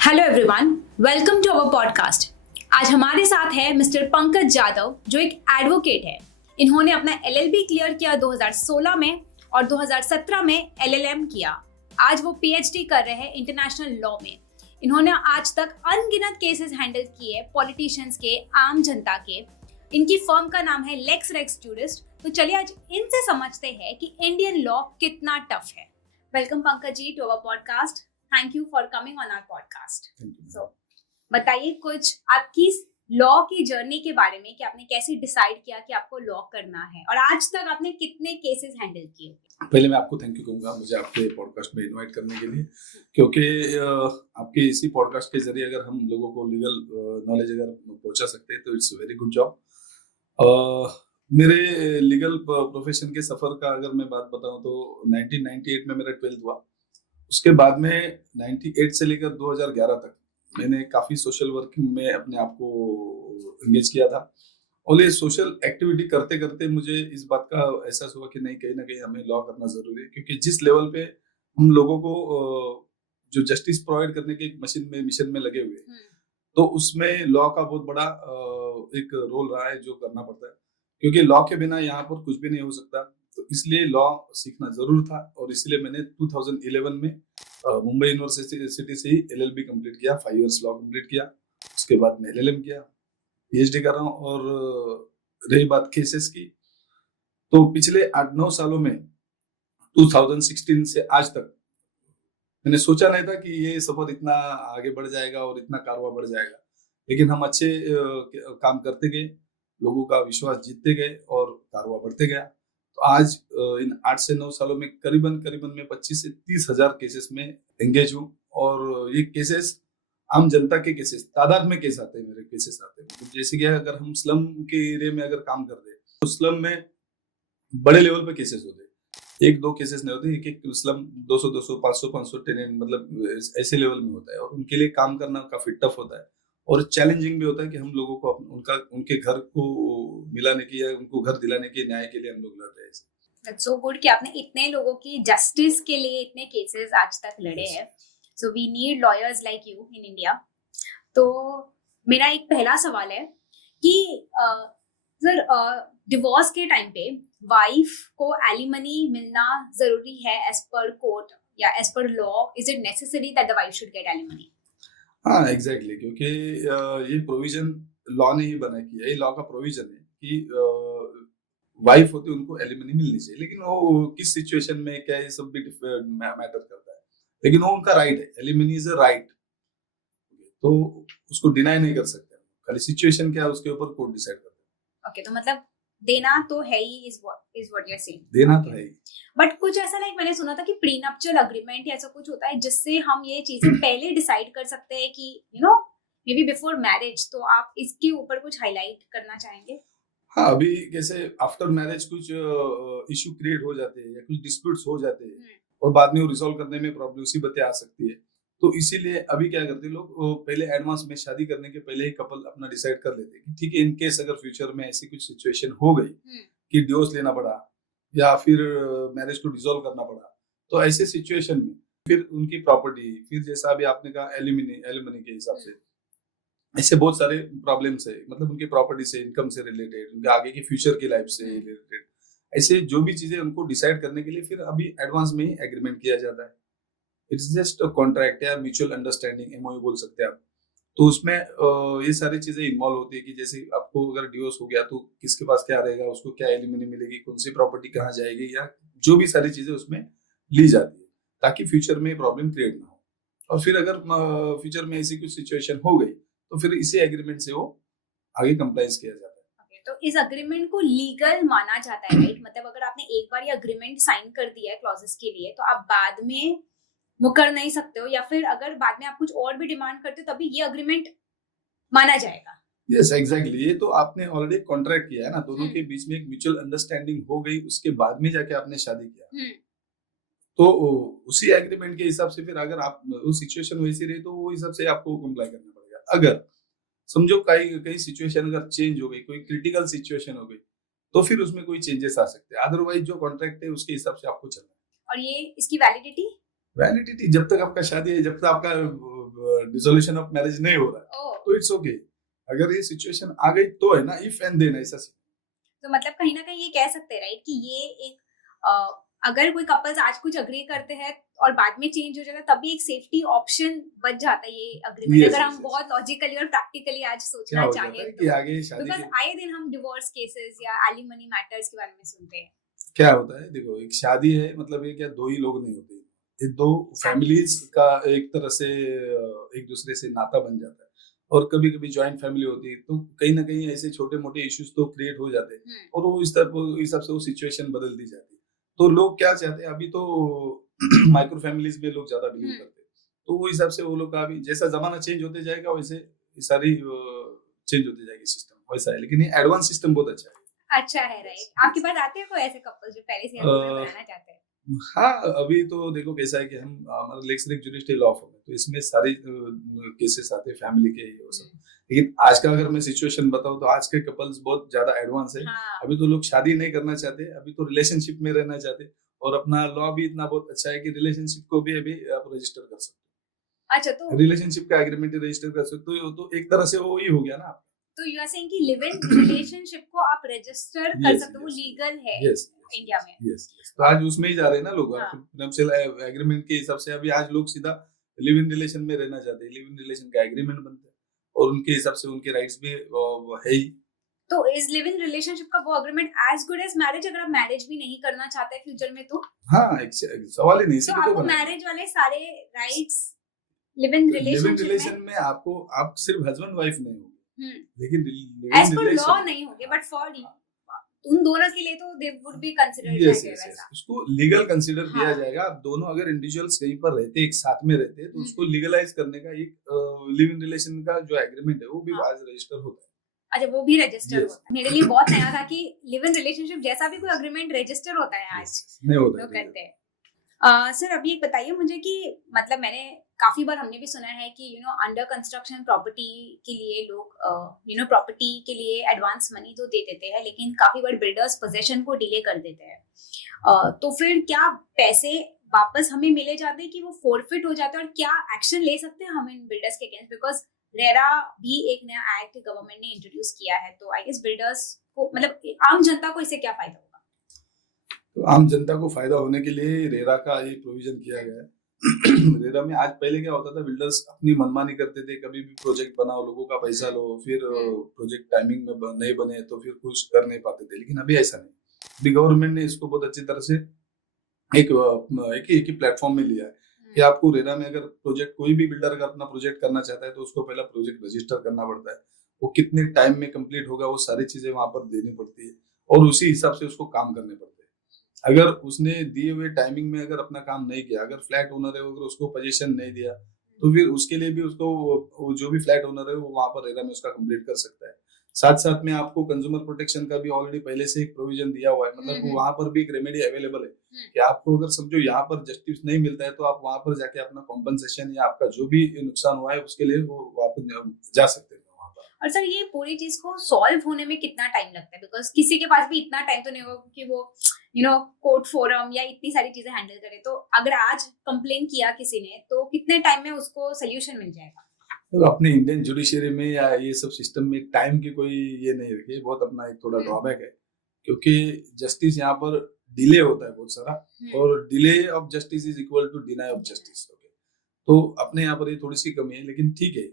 Hello everyone, welcome to our podcast. आज हमारे साथ है मिस्टर पंकज यादव जो एक एडवोकेट है। इन्होंने अपना एलएलबी क्लियर किया 2016 में और 2017 में एलएलएम किया। आज वो पीएचडी कर रहे हैं इंटरनेशनल लॉ में। इन्होंने आज तक अनगिनत केसेस हैंडल किए, पॉलिटिशियंस के, आम जनता के। इनकी फर्म का नाम है लेक्स रेक्स जूरिस्ट। तो चलिए आज इनसे समझते हैं कि इंडियन लॉ कितना टफ है। Welcome Pankaj ji to our podcast. Thank you for coming on our podcast. So बताइए कुछ आपकी लॉ की जर्नी के बारे में कि आपने कैसे डिसाइड किया कि आपको लॉ करना है और आज तक आपने कितने केसेस हैंडल किए। पहले मैं आपको थैंक यू कहूँगा मुझे आपके पॉडकास्ट में इनवाइट करने के लिए, क्योंकि आपके इसी पॉडकास्ट के जरिए अगर हम लोगों को लीगल नॉलेज अगर पहुंचा सकते हैं तो इट्स वेरी गुड जॉब। मेरे लीगल प्रोफेशन के सफर का अगर मैं बात बताऊं तो 1998 में मेरा 12th हुआ। उसके बाद में 98 से लेकर 2011 तक मैंने काफी सोशल वर्किंग में अपने आप को एंगेज किया था। और ये सोशल एक्टिविटी करते करते मुझे इस बात का एहसास हुआ कि नहीं, कहीं ना कहीं हमें लॉ करना जरूरी है, क्योंकि जिस लेवल पे हम लोगों को जो जस्टिस प्रोवाइड करने के एक मिशन में लगे हुए, तो उसमें लॉ का बहुत बड़ा एक रोल रहा है जो करना पड़ता है, क्योंकि लॉ के बिना यहाँ पर कुछ भी नहीं हो सकता। तो इसलिए लॉ सीखना जरूर था और इसलिए मैंने 2011 में मुंबई यूनिवर्सिटी से ही एलएलबी कंप्लीट किया, 5 इयर्स लॉ कंप्लीट किया। उसके बाद में एलएलएम किया, पीएचडी कर रहा हूँ। और रही बात केसेस की, तो पिछले 8-9 सालों में 2016 से आज तक मैंने सोचा नहीं था कि ये सफर इतना आगे बढ़ जाएगा और इतना कारवां बढ़ जाएगा, लेकिन हम अच्छे काम करते गए, लोगों का विश्वास जीतते गए और कारवां बढ़ते गया। तो आज इन 8 से 9 सालों में करीबन मैं 25 से 30 हजार केसेस में एंगेज हूँ। और ये केसेस आम जनता के केसेस, तादाद में केस आते हैं, मेरे केसेस आते हैं। तो जैसे कि अगर हम स्लम के एरिया में अगर काम कर रहे हैं तो स्लम में बड़े लेवल पे केसेस होते हैं, 1-2 केसेस नहीं होते, एक स्लम 200, 500 टेनेंट, मतलब ऐसे लेवल में होता है। और उनके लिए काम करना काफी टफ होता है और चैलेंजिंग भी होता है कि हम लोगों को उनके घर को मिलाने की या उनको घर दिलाने के न्याय के लिए हम लोग लड़ रहे हैं। That's so good कि आपने इतने लोगों की जस्टिस के लिए इतने केसेस आज तक लड़े हैं। So we need lawyers like you in India. तो मेरा एक पहला सवाल है कि सर डिवोर्स के टाइम पे वाइफ को एलिमनी मिलना जरूरी है एज पर कोर्ट या as per law? Is it necessary that the wife should get alimony? हाँ एग्जैक्टली, क्योंकि ये प्रोविजन लॉ ने ही बना किया, ये लॉ का प्रोविजन है कि वाइफ होती है उनको एलिमनी मिलनी चाहिए, लेकिन वो किस सिचुएशन में क्या, ये सब भी मैटर करता है। लेकिन वो उनका राइट है, एलिमनी इज अ राइट, तो उसको डिनाई नहीं कर सकते। खाली सिचुएशन क्या है उसके ऊपर कोर्ट डिसाइड करता है। ओके, तो मतलब देना तो है ही, is what you are saying. देना तो है ही, बट कुछ ऐसा लाइक मैंने सुना था कि प्रीनप्चुअल अग्रीमेंट ऐसा कुछ होता है जिससे हम ये चीजें पहले डिसाइड कर सकते हैं कि you know may be before marriage. तो आप इसके ऊपर कुछ हाईलाइट करना चाहेंगे? हाँ, अभी कैसे आफ्टर मैरिज कुछ इश्यू क्रिएट हो जाते हैं या कुछ डिस्प्यूट्स हो जाते हैं और बाद में वो रिजॉल्व करने में प्रॉब्लम मुसीबतें आ सकती है। तो इसीलिए अभी क्या करते हैं लोग, पहले एडवांस में शादी करने के पहले ही कपल अपना डिसाइड कर लेते हैं कि ठीक है, इन केस अगर फ्यूचर में ऐसी कुछ सिचुएशन हो गई कि डिवोर्स लेना पड़ा या फिर मैरिज को डिसॉल्व करना पड़ा, तो ऐसे सिचुएशन में फिर उनकी प्रॉपर्टी, फिर जैसा अभी आपने कहा एलिमनी के हिसाब से, ऐसे बहुत सारे प्रॉब्लम्स है, मतलब उनकी प्रॉपर्टी से, इनकम से रिलेटेड, उनके आगे की फ्यूचर की लाइफ से रिलेटेड, ऐसे जो भी चीजें उनको डिसाइड करने के लिए फिर अभी एडवांस में ही एग्रीमेंट किया जाता है। इट्स जस्ट अ कॉन्ट्रैक्ट या म्यूचुअल अंडरस्टैंडिंग, एमओयू बोल सकते हैं आप। तो उसमें ये सारी चीजें इन्वॉल्व होती है कि जैसे आपको अगर डिवोर्स हो गया तो किसके पास क्या रहेगा, उसको क्या एलिमनी मिलेगी, कौन सी प्रॉपर्टी कहाँ जाएगी, या जो भी सारी चीजें उसमें ली जाती है, ताकि फ्यूचर में प्रॉब्लम क्रिएट ना हो। और फिर अगर फ्यूचर में ऐसी कुछ सिचुएशन हो गई तो फिर इसी एग्रीमेंट से वो आगे कंप्लाइंस किया जाता है। तो इस अग्रीमेंट को लीगल माना जाता है, राइट? मतलब अगर आपने एक बार ये अग्रीमेंट साइन कर दिया है क्लॉजेस के लिए, तो आप बाद में मुकर नहीं सकते हो, या फिर अगर बाद में आप कुछ और भी डिमांड करते हो तभी ये अग्रीमेंट माना जाएगा। यस एग्जैक्टली, ये तो आपने ऑलरेडी कॉन्ट्रैक्ट किया है ना, दोनों के बीच में एक म्यूचुअल अंडरस्टैंडिंग हो गई, उसके बाद में जाके आपने शादी किया, तो उसी एग्रीमेंट के हिसाब से फिर अगर आप वो सिचुएशन वैसी रही तो वो हिसाब से आपको कंप्लाई करना पड़ेगा। अगर समझो कई सिचुएशन अगर चेंज हो गई, कोई क्रिटिकल सिचुएशन हो गई, तो फिर उसमें कोई चेंजेस आ सकते हैं। अदरवाइज जो कॉन्ट्रैक्ट है उसके हिसाब से आपको चलना है। और ये इसकी वैलिडिटी जब तक आपका शादी है, जब तक आपका डिसोल्यूशन ऑफ मैरिज नहीं हो रहा है ओह, तो इट्स ओके। अगर ये सिचुएशन आ गई तो है ना, इफ एंड देन ऐसा तो मतलब कहीं ना कहीं ये कह सकते हैं राइट कि ये एक अगर कोई कपल्स आज कुछ अग्री करते हैं और बाद में चेंज हो जाता है तभी एक सेफ्टी ऑप्शन बच जाता है ये अग्रीमेंट। Yes, अगर yes, हम yes. बहुत लॉजिकली और प्रैक्टिकली आज क्या सोचना हो जाता है चाहें कि तो, आगे शादी बिकॉज के आए दिन हम डिवोर्स केसेस या एलिमनी मैटर्स के बारे में सुनते हैं। क्या होता है, देखो एक शादी है मतलब ये क्या दो ही लोग नहीं होते, ये दो फैमिलीज का एक तरह से एक दूसरे से नाता बन जाता है। और कभी कभी ज्वाइंट फैमिली होती है तो कहीं ना कहीं ऐसे छोटे मोटे इश्यूज तो क्रिएट हो जाते हैं और वो इस तरह हिसाब से वो सिचुएशन बदल दी जाती है। तो लोग क्या चाहते हैं, अभी तो माइक्रो फैमिलीज में लोग ज्यादा बिलीव करते हैं, तो वो हिसाब से वो लोग का अभी जैसा जमाना चेंज होते जाएगा वैसे ये सारी चेंज होती जाएगी सिस्टम, वैसा है। लेकिन ये एडवांस सिस्टम बहुत अच्छा है। अच्छा है राइट। आपके पास आते हैं कोई ऐसे कपल्स जो पहले से एग्रीमेंट बनाना चाहते हैं? हाँ, अभी तो देखो कैसा है कि हम हमारा लेक्सरिक जुडिशियल लॉ फर्म है तो इसमें सारे केसेस आते हैं फैमिली के ये वो सब। लेकिन आज का अगर मैं सिचुएशन बताऊं तो आज के कपल्स बहुत ज्यादा एडवांस है। हाँ, अभी तो लोग शादी नहीं करना चाहते, अभी तो रिलेशनशिप में रहना चाहते हैं। और अपना लॉ भी इतना बहुत अच्छा है कि रिलेशनशिप को भी अभी आप रजिस्टर कर सकते अच्छा हो, तो रिलेशनशिप का एग्रीमेंट रजिस्टर कर सकते हो, तो एक तरह से वो ही हो गया ना। यू आर सेइंग कि लिव इन रिलेशनशिप को आप रजिस्टर कर Yes, सकते हो, वो yes. लीगल है यस इंडिया में। यस यस, तो आज उसमें ही जा रहे हैं ना लोग। हाँ। प्रेनप्शियल एग्रीमेंट के हिसाब से अभी आज लोग सीधा लिव इन रिलेशन में रहना चाहते हैं, लिव इन रिलेशन का एग्रीमेंट बनता है और उनके हिसाब से उनके राइट्स भी है ही। तो इज लिव इन रिलेशनशिप का वो agreement as good as marriage अगर आप मैरिज भी नहीं करना चाहते फ्यूचर में तो? हाँ, एक सवाल ही नहीं, तो इसी पे तो आपको बना मैरिज वाले सारे rights live in live in relationship relation में आपको आप सिर्फ हस्बैंड वाइफ नहीं होगे, में लेकिन एज पर लॉ नहीं होंगे बट फॉर उन दोनों के लिए तो they would be considered yes like yes वैसा। उसको लीगल कंसीडर किया हाँ। जाएगा। आप दोनों अगर इंडिविजुअल्स कहीं पर रहते एक साथ में रहते हैं तो उसको लीगलाइज करने का एक लिव इन रिलेशन का जो एग्रीमेंट है वो भी हाँ। आज रजिस्टर होता है। अच्छा वो भी रजिस्टर Yes. होता है। मेरे लिए बहुत नया था कि लिव इन रिलेशनशिप जैसा भी कोई एग्रीमेंट रजिस्टर होता है आज नहीं होता लोग है करते हैं। सर अभी एक बताइए मुझे कि मतलब मैंने काफी बार हमने भी सुना है कि अंडर कंस्ट्रक्शन प्रॉपर्टी के लिए लोग प्रॉपर्टी के लिए एडवांस मनी तो दे देते हैं लेकिन काफी बार बिल्डर्स पोजेशन को डिले कर देते हैं। तो फिर क्या पैसे वापस हमें मिले जाते हैं कि वो फोरफिट हो जाते हैं और क्या एक्शन ले सकते हैं हम इन बिल्डर्स के अगेंस्ट? बिकॉज रेरा भी एक नया एक्ट गवर्नमेंट ने इंट्रोड्यूस किया है तो आई गेस बिल्डर्स को मतलब आम जनता को इससे क्या फायदा होगा? तो आम जनता को फायदा होने के लिए रेरा का ये प्रोविजन किया गया है। रेरा में आज पहले क्या होता था, बिल्डर्स अपनी मनमानी करते थे, कभी भी प्रोजेक्ट बनाओ, लोगों का पैसा लो, फिर प्रोजेक्ट टाइमिंग में नहीं बने तो फिर कुछ कर नहीं पाते थे। लेकिन अभी ऐसा नहीं, अभी गवर्नमेंट ने इसको बहुत अच्छी तरह से एक ही प्लेटफॉर्म में लिया है कि आपको रेरा में अगर प्रोजेक्ट कोई भी बिल्डर अगर अपना प्रोजेक्ट करना चाहता है तो उसको पहला प्रोजेक्ट रजिस्टर करना पड़ता है, वो कितने टाइम में कंप्लीट होगा वो सारी चीजें वहां पर देनी पड़ती है और उसी हिसाब से उसको काम करने पड़ते हैं। अगर उसने दिए हुए टाइमिंग में अगर अपना काम नहीं किया, अगर फ्लैट ओनर है अगर उसको पोजीशन नहीं दिया तो फिर उसके लिए भी उसको जो भी फ्लैट ओनर है वो वहां पर रेरा में उसका कंप्लीट कर सकता है। साथ साथ में आपको कंज्यूमर प्रोटेक्शन का भी ऑलरेडी पहले से एक प्रोविजन दिया हुआ है, मतलब वहां पर भी एक रेमेडी अवेलेबल है कि आपको अगर समझो यहाँ पर जस्टिस नहीं मिलता है तो आप वहां पर जाके अपना कॉम्पनसेशन या आपका जो भी नुकसान हुआ है उसके लिए वो वापस जा सकते हैं वहां पर। और सर ये पूरी चीज को सॉल्व होने में कितना टाइम लगता है? बिकॉज किसी के पास भी इतना टाइम तो नहीं होगा कि वो कोर्ट फोरम या इतनी सारी चीजें हैंडल करे। तो अगर आज कंप्लेन किया किसी ने तो कितने टाइम में उसको सोल्यूशन मिल जाएगा? तो अपने इंडियन जुडिशियरी में या ये सब सिस्टम में टाइम की कोई ये नहीं रखी, बहुत अपना एक थोड़ा ड्रॉबैक है क्योंकि जस्टिस यहाँ पर डिले होता है बहुत सारा और delay of justice is equal to deny of justice. तो अपने यहाँ पर ये थोड़ी सी कमी है, लेकिन ठीक है,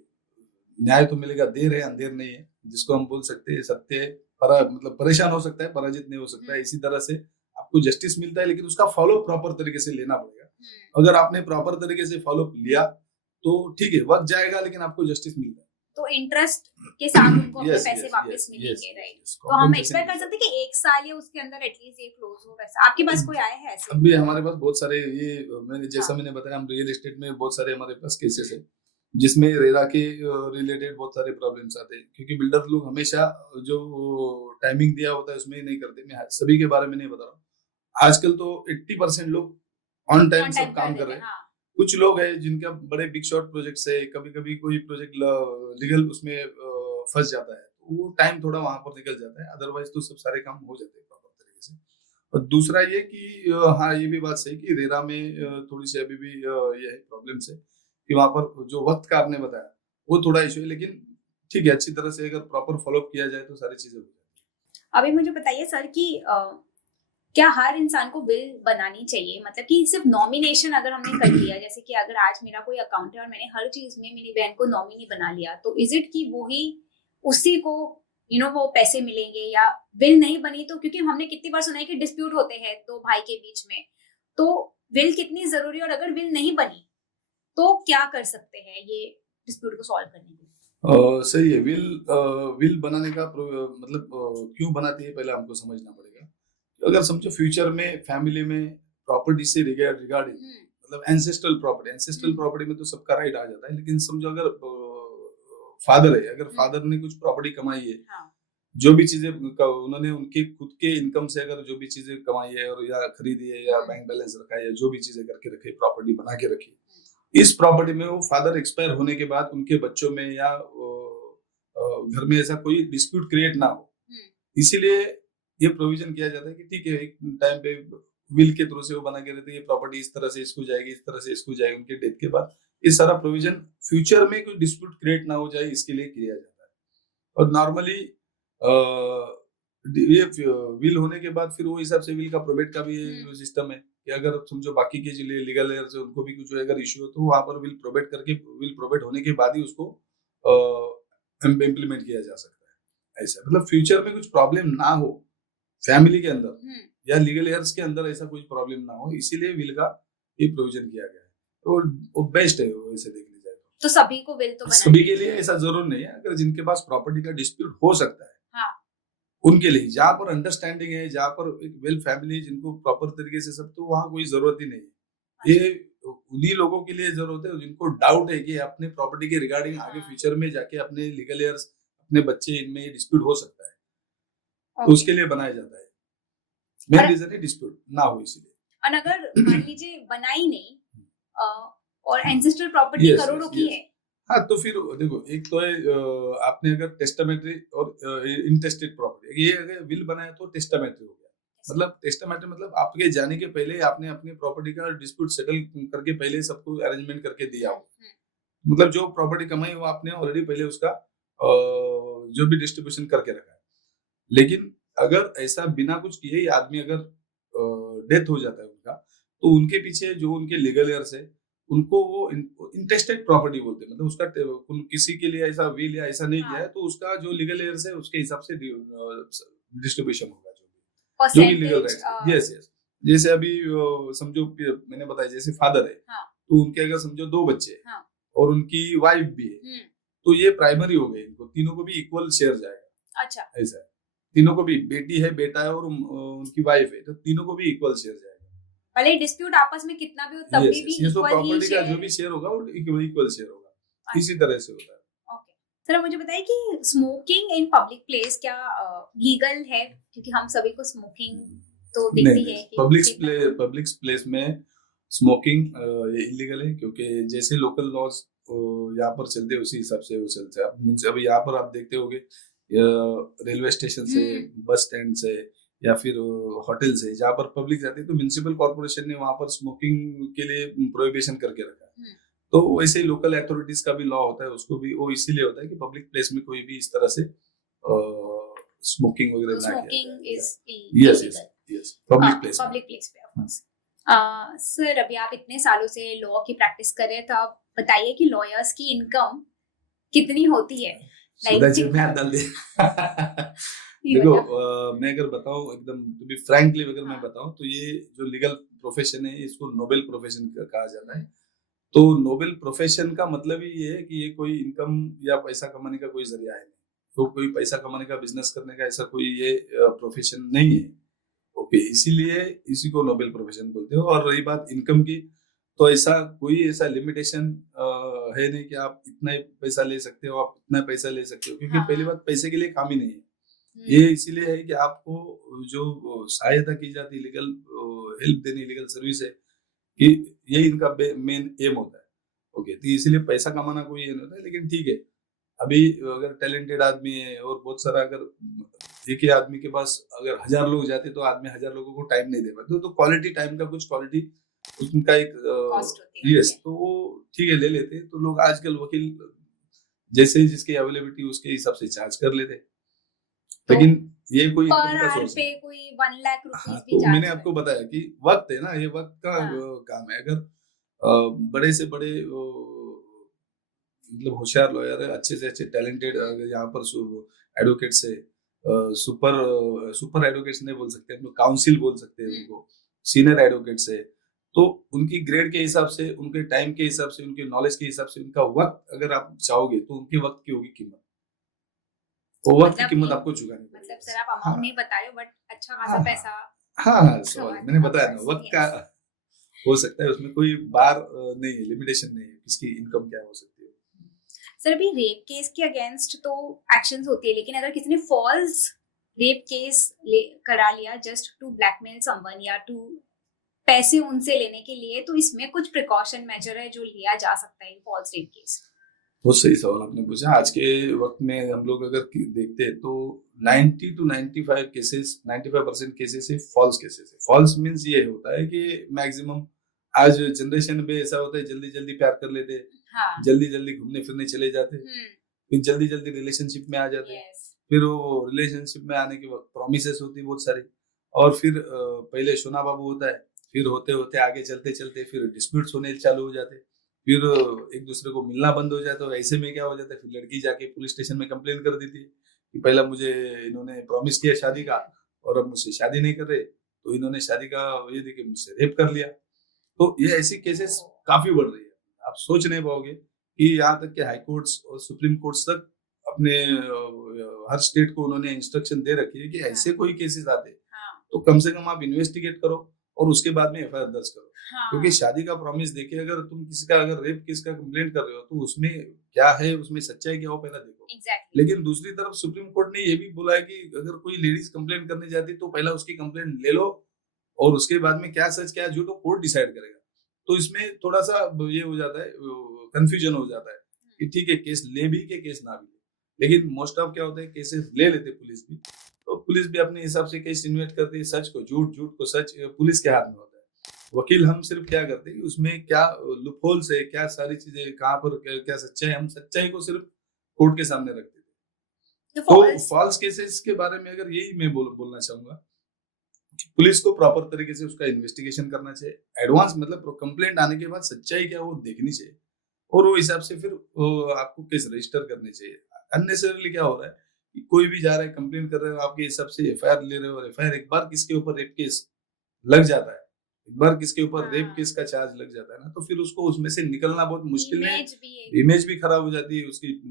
न्याय तो मिलेगा, देर है अंधेर नहीं है, जिसको हम बोल सकते हैं सत्य है मतलब परेशान हो सकता है, पराजित नहीं हो सकता है। इसी तरह से आपको जस्टिस मिलता है लेकिन उसका फॉलो प्रॉपर तरीके से लेना पड़ेगा। अगर आपने प्रॉपर तरीके से फॉलो लिया तो ठीक है, वक्त जाएगा लेकिन आपको जस्टिस मिलता है। तो इंटरेस्ट के साथ उनको अपने पैसे वापस मिलेंगे, राइट? तो हम एक्सपेक्ट कर सकते हैं कि 1 साल या उसके अंदर एटलीस्ट ये क्लोज हो वैसा। आपके पास कोई आया है ऐसे? अभी हमारे पास बहुत सारे मैंने जैसा मैंने बताया, हम रियल एस्टेट में बहुत सारे हमारे पास केसेस है जिसमें रेरा के रिलेटेड बहुत सारे प्रॉब्लम्स आते हैं क्योंकि बिल्डर लोग हमेशा जो टाइमिंग दिया होता है उसमें ही नहीं करते। मैं सभी के बारे में नहीं बता रहा हूँ, आजकल तो 80% लोग ऑन टाइम सब काम कर रहे हैं। कुछ लोग हैं जिनका बड़े बिग शॉट प्रोजेक्ट्स है, कभी कभी कोई प्रोजेक्ट लीगल उसमें फंस जाता है तो वो टाइम थोड़ा वहां पर निकल जाता है, अदरवाइज तो सब सारे काम हो जाते हैं प्रॉपर तरीके से। और दूसरा ये कि हाँ ये भी बात सही कि रेरा में थोड़ी सी अभी भी ये प्रॉब्लम्स है कि वहां पर जो वक्त का आपने बताया वो थोड़ा इशू है, लेकिन ठीक है, अच्छी तरह से अगर प्रॉपर फॉलोअप किया जाए तो सारी चीजें हो जाती अभी मुझे बताइए सर कि क्या हर इंसान को विल बनानी चाहिए, मतलब कि सिर्फ नॉमिनेशन अगर हमने कर लिया, जैसे कि अगर आज मेरा कोई अकाउंट है और मैंने हर चीज में मेरी बहन को नॉमिनी बना लिया, तो इज इट कि वो ही उसी को वो पैसे मिलेंगे, या विल नहीं बनी तो, क्योंकि हमने कितनी बार सुना है कि डिस्प्यूट होते हैं दो भाई के बीच में, तो विल कितनी जरूरी है, और अगर विल नहीं बनी तो क्या कर सकते हैं ये डिस्प्यूट को सॉल्व करने के लिए? सही है। विल बनाने का मतलब क्यों बनाती है पहले हमको समझना पड़ेगा। अगर समझो फ्यूचर में फैमिली में प्रॉपर्टी से रिगार्डिंग मतलब एंसेस्ट्रल प्रॉपर्टी में तो सबका राइट आ जाता है, लेकिन समझो अगर फादर है, अगर फादर ने कुछ प्रॉपर्टी कमाई है, जो भी चीजें उन्होंने उनके खुद के इनकम से अगर जो भी चीजें कमाई है और या खरीदी है या बैंक बैलेंस रखा है या जो भी चीजें करके रखे, प्रॉपर्टी बना के रखी, इस प्रॉपर्टी में वो फादर एक्सपायर होने के बाद उनके बच्चों में या घर में ऐसा कोई डिस्प्यूट क्रिएट ना हो, इसीलिए ये प्रोविजन किया जाता है कि ठीक है, एक टाइम पे विल के थ्रू से वो बना के रहते हैं, ये प्रॉपर्टी इस तरह से इसको जाएगी, इस तरह से इसको जाएगी उनके डेथ के बाद। ये सारा प्रोविजन फ्यूचर में कोई डिस्प्यूट क्रिएट ना हो जाए इसके लिए किया जाता है। और नॉर्मली ये विल होने के बाद फिर वो हिसाब से विल का प्रोबेट का भी सिस्टम है कि अगर समझो बाकी के जो लीगल एयर्स है उनको भी कुछ अगर इश्यू हो तो वहां पर विल प्रोबेट होने के बाद ही उसको इम्प्लीमेंट किया जा सकता है। ऐसा मतलब फ्यूचर में कुछ प्रॉब्लम ना हो फैमिली के अंदर या लीगल एयर्स के अंदर, ऐसा कुछ प्रॉब्लम ना हो, इसीलिए विल का ये प्रोविजन किया गया है। तो वो बेस्ट है वैसे देख ली जाए तो सभी को विल तो सभी के लिए ऐसा जरूर नहीं है। अगर जिनके पास प्रॉपर्टी का डिस्प्यूट हो सकता है उनके लिए, जहाँ पर अंडरस्टैंडिंग है, जहाँ पर एक वेल फैमिली जिनको प्रॉपर तरीके से सब, तो वहाँ कोई जरूरत ही नहीं है। ये उन्हीं लोगों के लिए जरूरत है जिनको डाउट है कि अपने प्रॉपर्टी के रिगार्डिंग आगे फ्यूचर में जाके अपने लीगल एयर्स, अपने बच्चे, इनमें ये डिस्प्यूट हो सकता है, तो उसके लिए बनाया जाता है। मेन रीजन है डिस्प्यूट ना हो इसीलिए। और अगर मान लीजिए बनाई नहीं और एंसेस्ट्रल प्रॉपर्टी करोड़ों की है, हाँ, तो फिर देखो, एक तो है आपने अगर टेस्टामेंट्री और इंटेस्टेड प्रॉपर्टी, ये अगर विल बनाया तो टेस्टामेंट्री हो गया। मतलब टेस्टामेंट्री मतलब आपके जाने के पहले आपने अपनी प्रॉपर्टी का डिस्प्यूट सेटल करके पहले सबको अरेंजमेंट करके दिया हो, मतलब जो प्रॉपर्टी कमाई वो आपने ऑलरेडी पहले उसका जो भी डिस्ट्रीब्यूशन करके रखा है। लेकिन अगर ऐसा बिना कुछ किए ही आदमी अगर डेथ हो जाता है उनका, तो उनके पीछे जो उनके लीगल एयर्स है उनको वो इंटेस्टेड प्रॉपर्टी बोलते हैं। मतलब उसका किसी के लिए ऐसा विल या ऐसा नहीं किया है, तो उसका जो लीगल एयर्स है उसके हिसाब से डिस्ट्रीब्यूशन होगा जो भी लीगल राइट्स। यस यस, जैसे अभी समझो मैंने बताया जैसे फादर है, तो उनके अगर समझो 2 बच्चे हैं और उनकी वाइफ भी है, तो ये प्राइमरी हो गए, इनको तीनों को भी इक्वल शेयर जाएगा। अच्छा, ऐसा है, तीनों को भी, बेटी है, बेटा है और उनकी वाइफ है, तो तीनों को भी इक्वल शेयर जाएगा। भले डिस्प्यूट आपस में कितना भी हो तब भी इक्वल ही शेयर, जो भी शेयर होगा वो इक्वल शेयर होगा। इसी तरह से होता है। ओके सर, मुझे बताइए कि स्मोकिंग इन पब्लिक प्लेस क्या लीगल है? क्योंकि हम सभी को स्मोकिंग तो दिखती है कि पब्लिक प्लेस में स्मोकिंग इलीगल है, क्योंकि जैसे लोकल लॉज यहाँ पर चलते हैं उसी हिसाब से वो चलते हैं। अभी यहाँ पर आप देखते होंगे रेलवे स्टेशन से, बस स्टैंड से या फिर होटल से जहाँ पर पब्लिक जाती है, तो म्युनिसिपल कॉर्पोरेशन ने वहां पर स्मोकिंग के लिए प्रोहिबिशन करके रखा है। तो वैसे ही लोकल अथॉरिटीज का भी लॉ होता है, उसको भी वो इसीलिए होता है कि पब्लिक प्लेस में कोई भी इस तरह से स्मोकिंग वगैरह ना किया जाए। यस, पब्लिक प्लेस पे। सर, अभी आप इतने सालों से लॉ की प्रैक्टिस कर रहे हैं, तो आप बताइए कि लॉयर्स की इनकम कितनी होती है? देखो, मैं अगर बताऊं एकदम टू बी फ्रैंकली, अगर मैं बताऊं तो ये जो लीगल प्रोफेशन है इसको नोबेल प्रोफेशन कहा जाता है। तो नोबेल प्रोफेशन का मतलब ही ये है कि ये कोई इनकम या पैसा कमाने का कोई जरिया है नहीं, तो कोई पैसा कमाने का, बिजनेस करने का ऐसा कोई ये प्रोफेशन नहीं है। ओके, इसीलिए इसी को नोबेल प्रोफेशन बोलते हो। और रही बात इनकम की, तो ऐसा लिमिटेशन है नहीं कि आप इतना ही पैसा ले सकते हो, आप इतना पैसा ले सकते हो, क्योंकि पहली बात पैसे के लिए काम ही नहीं है। ये इसीलिए है कि आपको जो सहायता की जाती है, लीगल हेल्प देनी, लीगल सर्विस है, कि ये इनका मेन एम होता है। ओके, तो इसीलिए पैसा कमाना कोई ये नहीं होता है। लेकिन ठीक है, अभी अगर टैलेंटेड आदमी है और बहुत सारा, अगर एक ही आदमी के पास अगर 1000 लोग जाते तो आदमी 1000 लोगों को टाइम नहीं दे पाते, तो क्वालिटी टाइम का कुछ क्वालिटी उनका एक कॉस्ट होती है। यस, तो वो ठीक है ले लेते हैं। तो लोग आजकल वकील जैसे जिसकी अवेलेबिलिटी उसके हिसाब से चार्ज कर लेते हैं, लेकिन ये कोई पर इनकम का आवर सोर्स पे नहीं। कोई 1 लाख हाँ, रुपीस भी तो चार्ज मैंने आपको बताया कि वक्त है ना, ये वक्त का हाँ। काम है। अगर बड़े से बड़े मतलब होशियार लॉयर है, अच्छे से अच्छे टैलेंटेड यहाँ पर एडवोकेट्स है, सुपर एडवोकेट्स नहीं बोल सकते, हम लोग काउंसिल बोल सकते हैं उनको, सीनियर एडवोकेट्स है। तो उनकी ग्रेड के हिसाब से, उनके टाइम के हिसाब से, उनके नॉलेज के हिसाब से, उनका वक्त अगर आप चाहोगे तो उनके वक्त की होगी कीमत, वो वक्त की कीमत आपको चुकानी पड़ेगी। मतलब सर आप अमाउंट नहीं बता रहे हो, बट अच्छा खासा पैसा। हाँ, सवाल मैंने बताया ना, वक्त का हो सकता है, उसमें कोई बार नहीं है, लिमिटेशन नहीं है किसकी इनकम क्या हो सकती है। सर अभी रेप केस के अगेंस्ट तो एक्शंस होती है, लेकिन अगर किसी ने फॉल्स रेप केस करा लिया जस्ट टू ब्लैकमेल समवन या टू पैसे उनसे लेने के लिए, तो इसमें कुछ प्रिकॉशन मेजर है जो लिया जा सकता है फॉल्स रेप केस? बहुत सही सवाल आपने पूछा। आज के वक्त में हम लोग अगर देखते हैं तो 90 to 95% केसेस है फॉल्स केसेस है। फॉल्स मीन्स ये होता है कि मैक्सिमम आज जनरेशन में ऐसा होता है, जल्दी जल्दी प्यार कर लेते हैं, हाँ। जल्दी जल्दी घूमने फिरने चले जाते हैं, फिर जल्दी जल्दी रिलेशनशिप में आ जाते हैं। फिर वो रिलेशनशिप में आने के वक्त प्रॉमिसेस होती है बहुत सारी, और फिर पहले सोना बाबू होता है, फिर होते होते आगे चलते चलते फिर डिस्प्यूट्स होने चालू हो जाते हैं, फिर एक दूसरे को मिलना बंद हो जाता है। ऐसे में क्या हो जाता है, फिर लड़की जाके पुलिस स्टेशन में कंप्लेन कर देती है कि पहला मुझे इन्होंने प्रॉमिस किया शादी का और अब मुझसे शादी नहीं कर रहे, तो इन्होंने शादी का ये देखिए मुझसे रेप कर लिया। तो ये ऐसी केसेस काफी बढ़ रही है, आप सोच नहीं पाओगे कि यहाँ तक कि हाई कोर्ट्स और सुप्रीम कोर्ट्स तक अपने हर स्टेट को उन्होंने इंस्ट्रक्शन दे रखी है कि ऐसे कोई केसेस आते तो कम से कम आप इन्वेस्टिगेट करो और उसके बाद में एफआईआर दर्ज करो। क्योंकि शादी का प्रॉमिस देके अगर तुम किसी का अगर रेप केस का कंप्लेंट कर रहे हो तो उसमें क्या है, उसमें सच्चाई क्या हो पहला देखो। लेकिन दूसरी तरफ सुप्रीम कोर्ट ने ये भी बोला है कि अगर कोई लेडीज कंप्लेंट करने जाती है तो पहला उसकी कंप्लेंट ले लो और उसके बाद में क्या सच क्या झूठ कोर्ट डिसाइड करेगा। तो इसमें थोड़ा सा ये हो जाता है, कंफ्यूजन हो जाता है कि ठीक है केस ले भी के केस ना भी ले, लेकिन मोस्ट ऑफ क्या होता है केसेस ले लेते पुलिस भी, तो पुलिस भी अपने हिसाब से केस इन्वेस्ट करती है, सच को झूठ, झूठ को सच पुलिस के हाथ में होता है। वकील हम सिर्फ क्या करते हैं उसमें क्या लूपहोल्स है, क्या सारी चीजें कहाँ पर क्या सच्चाई, हम सच्चाई को सिर्फ कोर्ट के सामने रखते थे। तो फॉल्स केसेस के बारे में अगर यही मैं बोलना चाहूंगा, पुलिस को प्रॉपर तरीके से उसका इन्वेस्टिगेशन करना चाहिए, एडवांस मतलब कंप्लेंट आने के बाद सच्चाई क्या वो देखनी चाहिए और वो हिसाब से फिर आपको केस रजिस्टर करने चाहिए। अननेसेसरली क्या हो रहा है कि कोई भी जा रहा है कंप्लेंट कर रहे हो, आपके हिसाब से एफआईआर ले रहे हो और एफआईआर एक बार किसके ऊपर रेप केस लग जाता है, एक बार किसके ऊपर रेप केस का चार्ज लग जाता है ना, तो फिर उसको उसमें से निकलना बहुत मुश्किल है, इमेज भी खराब हो जाती है उसकी,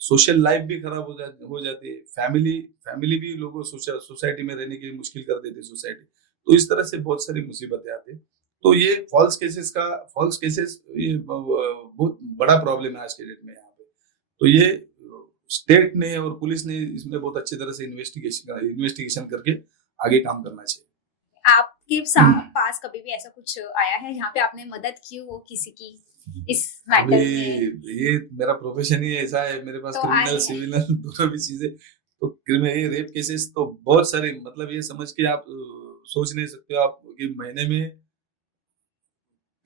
सोशल लाइफ भी खराब हो जाती है, फैमिली भी लोगों सोसाइटी में रहने के लिए मुश्किल कर देती है सोसाइटी। तो इस तरह से बहुत सारी मुसीबतें आती है। तो ये फॉल्स केसेस ये बहुत बड़ा प्रॉब्लम है आज के डेट में यहाँ पे। तो ये स्टेट ने और पुलिस ने इसमें बहुत अच्छी तरह से इन्वेस्टिगेशन करके आगे काम करना चाहिए। आपके पास कभी भी ऐसा कुछ आया है जहाँ पे आपने मदद की हो किसी की इस मैटर में? ये मेरा प्रोफेशन ही ऐसा है, मेरे पास तो क्रिमिनल सिविल दोनों भी चीजें। तो क्रिमिनल रेप केसेस तो बहुत सारे, मतलब ये समझ के आप सोच नहीं सकते हो आप कि महीने में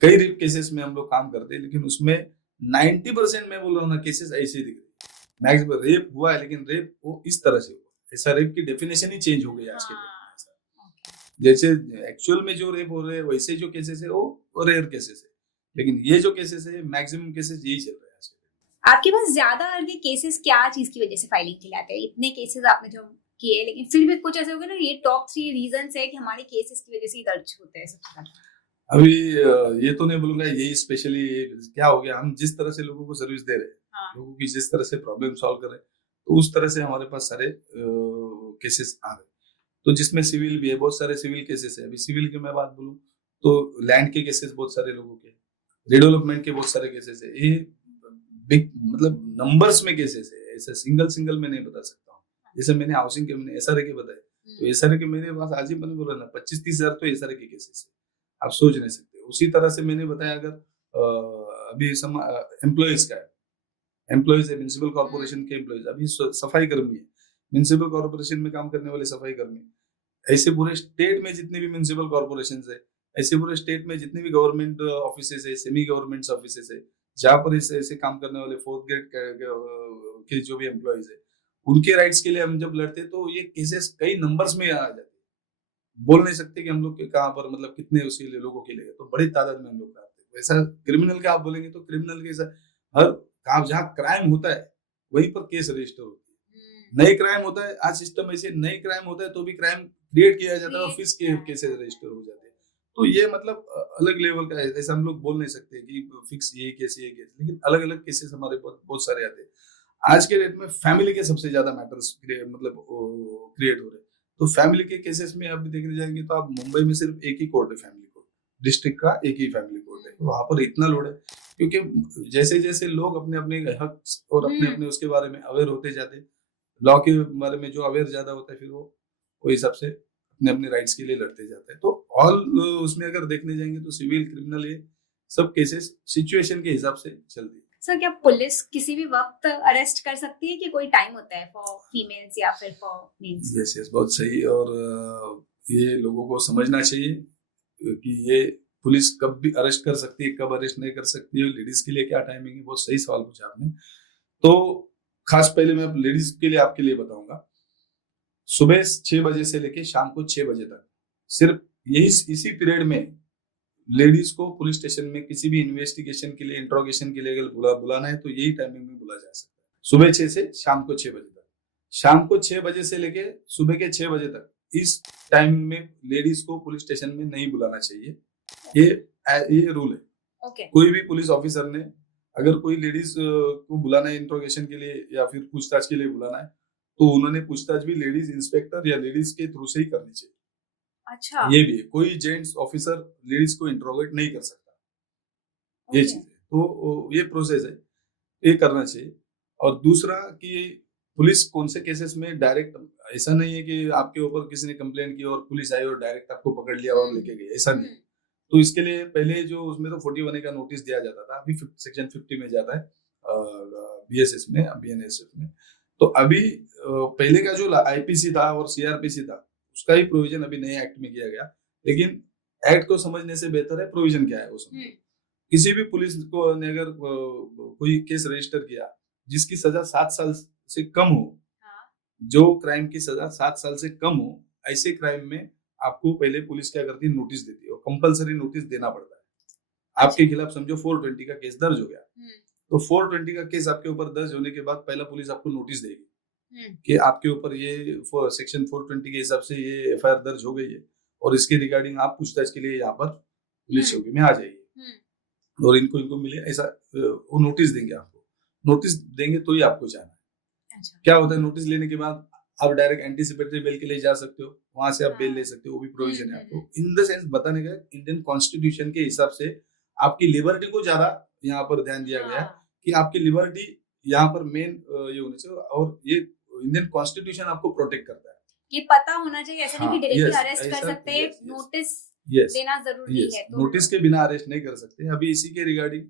कई रेप केसेस में हम लोग काम करते हैं, लेकिन उसमें 90% मैं बोल रहा हूँ ना केसेस ऐसे दिख रहे हैं। मैक्सिमम रेप हुआ है लेकिन रेप वो इस तरह से हुआ, ऐसा रेप की डेफिनेशन ही चेंज हो गई आज के डेट में। जैसे एक्चुअल में जो रेप हो रहे हैं वैसे जो केसेस है वो रेयर केसेस है, लेकिन ये जो केसेस है मैक्सिमम केसेस यही चल रहे हैं आज के। आपके पास ज्यादा केसेस क्या चीज की वजह से फाइलिंग के लिए आते हैं? इतने केसेस आपने जो किए, लेकिन फिर भी कुछ ऐसे हो गए ना, ये टॉप 3 रीजंस है कि हमारे केसेस की वजह से दर्ज होते हैं सबसे ज्यादा? अभी ये तो नहीं बोलूंगा यही स्पेशली क्या हो गया, हम जिस तरह से लोगों को सर्विस दे रहे हैं, लोगों की जिस तरह से प्रॉब्लम सॉल्व कर रहे हैं, तो उस तरह से हमारे पास सारे केसेस आ रहे। तो जिसमें सिविल भी है, बहुत सारे सिविल केसेस है। अभी सिविल की मैं बात बोलूं तो लैंड के केसेस बहुत सारे लोगों के, रिडेवलपमेंट के बहुत सारे केसेस है, ये बिग मतलब नंबर्स में केसेस है, ऐसे सिंगल में नहीं बता सकता हूँ। जैसे मैंने हाउसिंग के मैंने एसआरए के बताए, तो एसआरए के मेरे पास आज ही मैंने बोला ना 25-30 हजार तो एसआरए के केसेस है, आप सोच नहीं सकते। उसी तरह से मैंने बताया अगर अभी एम्प्लॉयज का है, एम्प्लॉयज है म्युनिसिपल कॉर्पोरेशन के एम्प्लॉयज, अभी सफाई कर्मी है, म्युनिसिपल कॉर्पोरेशन में काम करने वाले सफाई कर्मी, ऐसे पूरे स्टेट में जितने भी म्युनिसिपल कॉर्पोरेशन है ऐसे पूरे स्टेट में जितने भी गवर्नमेंट ऑफिसेस है, सेमी गवर्नमेंट ऑफिसेस है, जहाँ पर ऐसे काम करने वाले 4th ग्रेड के जो भी एम्प्लॉयज है, उनके राइट्स के लिए हम जब लड़ते तो ये केसेस कई नंबर्स में आ जाते। बोल नहीं सकते कि हम लोग के कहाँ पर मतलब कितने उसके लिए लोगों के लिए, तो बड़ी तादाद में हम लोग करते हैं। वैसा क्रिमिनल का आप बोलेंगे तो क्रिमिनल के हर काम जहाँ क्राइम होता है वहीं पर केस रजिस्टर होती है। नए क्राइम होता है, आज सिस्टम ऐसे नए क्राइम होता है तो भी क्राइम क्रिएट किया जाता है और फिर केसेस रजिस्टर हो जाते हैं। तो ये मतलब अलग लेवल का है, ऐसा हम लोग बोल नहीं सकते कि फिक्स ये केस, लेकिन अलग अलग केसेस हमारे बहुत सारे आते हैं। आज के डेट में फैमिली के सबसे ज्यादा मैटर्स मतलब क्रिएट हो रहे हैं। तो फैमिली के केसेस में आप देखने जाएंगे तो आप मुंबई में सिर्फ एक ही कोर्ट है, फैमिली कोर्ट, डिस्ट्रिक्ट का एक ही फैमिली कोर्ट है। तो वहां पर इतना लोड है क्योंकि जैसे जैसे लोग अपने अपने हक और अपने अपने उसके बारे में अवेयर होते जाते हैं, लॉ के बारे में जो अवेयर ज्यादा होता है फिर वो हिसाब से अपने अपने राइट्स के लिए लड़ते जाते हैं। तो ऑल उसमें अगर देखने जाएंगे तो सिविल, क्रिमिनल, ये सब केसेस सिचुएशन के हिसाब से चलती है। सर क्या पुलिस किसी भी वक्त अरेस्ट कर सकती है कि कोई टाइम होता है फॉर फीमेल्स या फिर फॉर मेल्स? यस, बहुत सही। और ये लोगों को समझना चाहिए कि ये पुलिस कब भी अरेस्ट कर सकती है, कब अरेस्ट नहीं कर सकती है, लेडीज के लिए क्या टाइमिंग है। बहुत सही सवाल पूछा आपने। तो खास पहले मैं लेडीज के लिए आपके लिए बताऊंगा, सुबह 6 बजे से लेके शाम को 6 बजे तक, सिर्फ इसी पीरियड में लेडीज को पुलिस स्टेशन में किसी भी इन्वेस्टिगेशन के लिए, इंट्रोगेशन के लिए अगर बुलाना है तो यही टाइमिंग में बुला जा सकता है, सुबह 6 से शाम को 6 बजे तक। शाम को 6 बजे से लेके सुबह के 6 बजे तक, इस टाइमिंग में लेडीज को पुलिस स्टेशन में नहीं बुलाना चाहिए। ये रूल है। okay. कोई भी पुलिस ऑफिसर ने अगर कोई लेडीज को बुलाना है इंट्रोगेशन के लिए या फिर पूछताछ के लिए बुलाना है तो उन्होंने पूछताछ भी लेडीज इंस्पेक्टर या लेडीज के थ्रू से ही करनी चाहिए। अच्छा, ये भी है, कोई जेंट्स ऑफिसर लेडीज को इंट्रोगेट नहीं कर सकता। ये चीज है, तो ये प्रोसेस है, ये करना चाहिए। और दूसरा कि पुलिस कौन से केसेस में डायरेक्ट, ऐसा नहीं है कि आपके ऊपर किसी ने कंप्लेंट की और पुलिस आई और डायरेक्ट आपको पकड़ लिया और लेके गई, ऐसा नहीं। तो इसके लिए पहले जो उसमें तो 41A का नोटिस दिया जाता था, अभी सेक्शन 50 में जाता है BSS में, BNSF में। तो अभी पहले का जो IPC था और CRPC था उसका ही प्रोविजन अभी नए एक्ट में किया गया, लेकिन एक्ट को समझने से बेहतर है प्रोविजन क्या है उसमें। किसी भी पुलिस को ने अगर कोई केस रजिस्टर किया जिसकी सजा 7 साल से कम हो, जो क्राइम की सजा 7 साल से कम हो, ऐसे क्राइम में आपको पहले पुलिस क्या करती है, नोटिस देती है और कंपलसरी नोटिस देना पड़ता है। आपके खिलाफ समझो 420 का केस दर्ज हो गया, तो 420 का केस आपके ऊपर दर्ज होने के बाद पहला पुलिस आपको नोटिस देगी कि आपके ऊपर ये सेक्शन 420 के हिसाब से ये FIR दर्ज हो गई है और इसके रिगार्डिंग आप पूछताछ के लिए यहाँ पर पुलिस चौकी में आ जाइए और इनको मिले, ऐसा वो नोटिस देंगे आपको। नोटिस देंगे तो ही आपको जाना है। अच्छा। क्या होता है, नोटिस लेने के बाद आप डायरेक्ट एंटीसिपेटरी बेल के लिए जा सकते हो, वहां से आप बेल ले सकते हो, वो भी प्रोविजन है आपको। इन द सेंस बताने का इंडियन कॉन्स्टिट्यूशन के हिसाब से आपकी लिबर्टी को ज्यादा यहाँ पर ध्यान दिया गया है कि आपकी लिबर्टी यहाँ पर मेन ये होनी चाहिए, और ये इंडियन कॉन्स्टिट्यूशन आपको प्रोटेक्ट करता है। ये पता होना चाहिए, ऐसा नहीं कि डायरेक्टली अरेस्ट कर सकते हैं, नोटिस देना जरूरी है। तो नोटिस के बिना अरेस्ट नहीं कर सकते। अभी इसी के रिगार्डिंग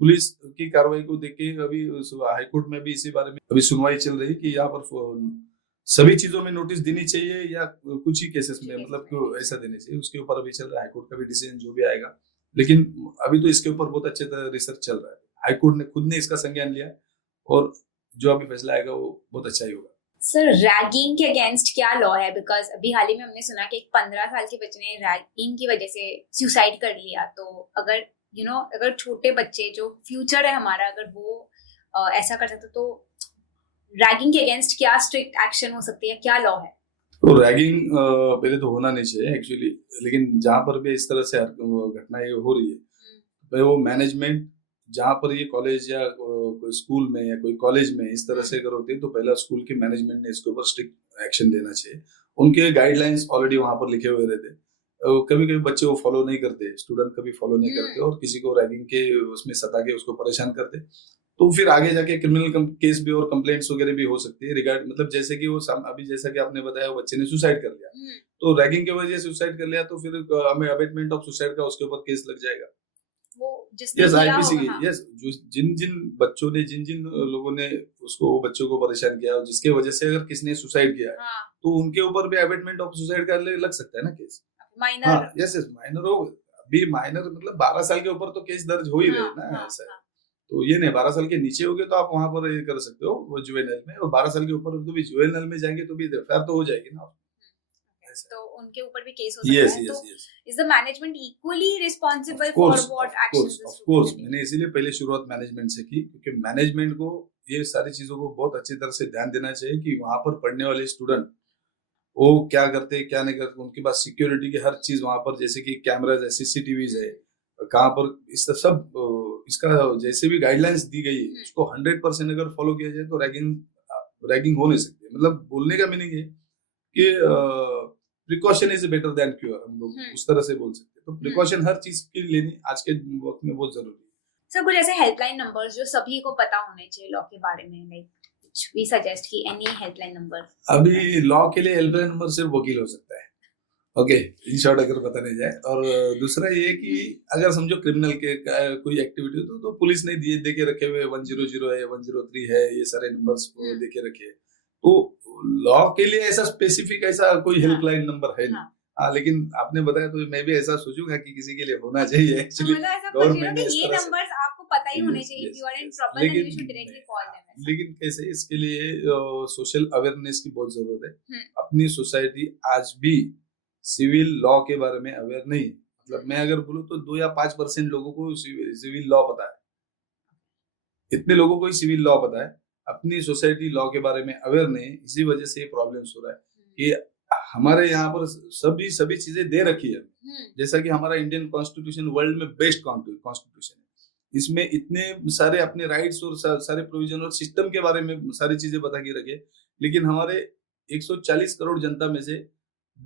पुलिस की कार्रवाई को देख के अभी हाईकोर्ट में भी इसी बारे में अभी सुनवाई चल रही कि यहाँ पर सभी चीजों में नोटिस देनी चाहिए या कुछ ही केसेस में मतलब ऐसा देनी चाहिए। उसके ऊपर अभी चल रहा है हाईकोर्ट का भी डिसीजन जो भी आएगा, लेकिन अभी तो इसके ऊपर बहुत अच्छे तरह रिसर्च चल रहा है। हाईकोर्ट ने खुद ने इसका संज्ञान लिया और जो अभी फैसला आएगा वो बहुत अच्छा ही होगा। सर, रैगिंग के अगेंस्ट क्या लॉ है? बिकॉज अभी हाल ही में हमने सुना कि एक 15 साल के बच्चे ने रैगिंग की वजह से सुसाइड कर लिया। तो अगर अगर छोटे बच्चे जो फ्यूचर है हमारा, अगर वो ऐसा कर सकते तो रैगिंग के अगेंस्ट क्या स्ट्रिक्ट एक्शन हो सकती है, क्या लॉ है? तो रैगिंग पहले तो होना नहीं चाहिए एक्चुअली, लेकिन जहाँ पर भी इस तरह से घटनाएं हो रही है वो मैनेजमेंट, जहाँ पर ये कॉलेज या कोई स्कूल में या कोई कॉलेज में इस तरह से अगर होती है तो पहला स्कूल के मैनेजमेंट ने इसके ऊपर स्ट्रिक्ट एक्शन लेना चाहिए। उनके गाइडलाइंस ऑलरेडी वहां पर लिखे हुए रहते, कभी कभी बच्चे वो फॉलो नहीं करते, स्टूडेंट कभी फॉलो नहीं करते और किसी को रैगिंग के उसमें सता के उसको परेशान करते, तो फिर आगे जाके क्रिमिनल केस भी और कंप्लेंट्स वगैरह भी हो सकती है रिगार्ड, मतलब जैसे कि वो अभी जैसा कि आपने बताया बच्चे ने सुसाइड कर लिया, तो रैगिंग की वजह से सुसाइड कर लिया तो फिर हमें अबेटमेंट ऑफ सुसाइड का उसके ऊपर केस लग जाएगा। यस, IPC की, यस, जिन बच्चों ने जिन लोगों ने उसको बच्चों को परेशान किया और जिसके वजह से अगर किसी ने सुसाइड किया है तो उनके ऊपर भी अबेटमेंट ऑफ सुसाइड का लग सकता है ना केस। माइनर, यस, माइनर हो, अभी माइनर मतलब 12 साल के ऊपर तो केस दर्ज हो ही रहे ना, ऐसा है। तो ये नहीं 12 साल के नीचे हो गए तो आप वहां पर ये कर सकते हो वो जुवेनाइल में, और 12 साल के ऊपर तो भी जुवेनाइल में जाएंगे तो भी एफआईआर तो हो जाएगी ना। तो उनके ऊपर भी केस हो सकता yes, है। yes, तो yes. Is the management equally responsible for what actions? Of course मैंने इसीलिए पहले शुरुआत मैनेजमेंट से की, क्योंकि मैनेजमेंट को ये सारी चीजों को बहुत अच्छी तरह से ध्यान देना चाहिए कि वहां पर पढ़ने वाले स्टूडेंट वो क्या करते हैं क्या नहीं करते, उनके पास सिक्योरिटी की हर चीज वहां पर, जैसे कि कैमराज है, सीसीटीवीज है, कहाँ पर इस सब इसका जैसे भी गाइडलाइंस दी गई है उसको 100% अगर फॉलो किया जाए तो रैगिंग हो नहीं सकती। मतलब बोलने का मीनिंग है कि precaution is better than cure, हम लोग उस तरह से बोल सकते हैं। तो प्रिकॉशन हर चीज की लेनी आज के वक्त में बहुत जरूरी है। सर कुछ ऐसे हेल्पलाइन नंबर्स जो सभी को पता होने चाहिए लॉ के बारे में, लाइक वी सजेस्ट कि एनी हेल्पलाइन नंबर? अभी लॉ के लिए हेल्पलाइन नंबर सिर्फ वकील हो सकता है, ओके, इन शॉर्ट अगर पता नहीं जाए। और दूसरा ये कि अगर समझो क्रिमिनल के कोई एक्टिविटी हो तो पुलिस ने दिए दे के रखे हुए 100 है, 103 है, ये सारे नंबर्स को दे के रखे। तो लॉ के लिए ऐसा स्पेसिफिक ऐसा कोई हेल्पलाइन नंबर है नहीं। हाँ, लेकिन आपने बताया तो मैं भी ऐसा सोचूंगा कि किसी के लिए होना चाहिए एक्चुअली। गवर्नमेंट ने ये नंबर्स आपको पता ही होने चाहिए, if you are in trouble then you should directly call them. लेकिन कैसे, इसके लिए सोशल अवेयरनेस की बहुत जरूरत है। अपनी सोसाइटी आज भी सिविल लॉ के बारे में अवेयर नहीं है। मतलब मैं अगर बोलूँ तो 2 या 5% लोगों को सिविल लॉ पता है, इतने लोगों को ही सिविल लॉ पता है। अपनी सोसाइटी लॉ के बारे में अवेयर नहीं, इसी वजह से ये प्रॉब्लम्स हो रहा है कि हमारे यहाँ पर सभी चीजें दे रखी है। जैसा कि हमारा इंडियन कॉन्स्टिट्यूशन वर्ल्ड में बेस्ट कॉन्स्टिट्यूशन है, इसमें इतने सारे अपने राइट्स और सारे प्रोविजन और सिस्टम के बारे में सारी चीजें बता के रखे। लेकिन हमारे 140 करोड़ जनता में से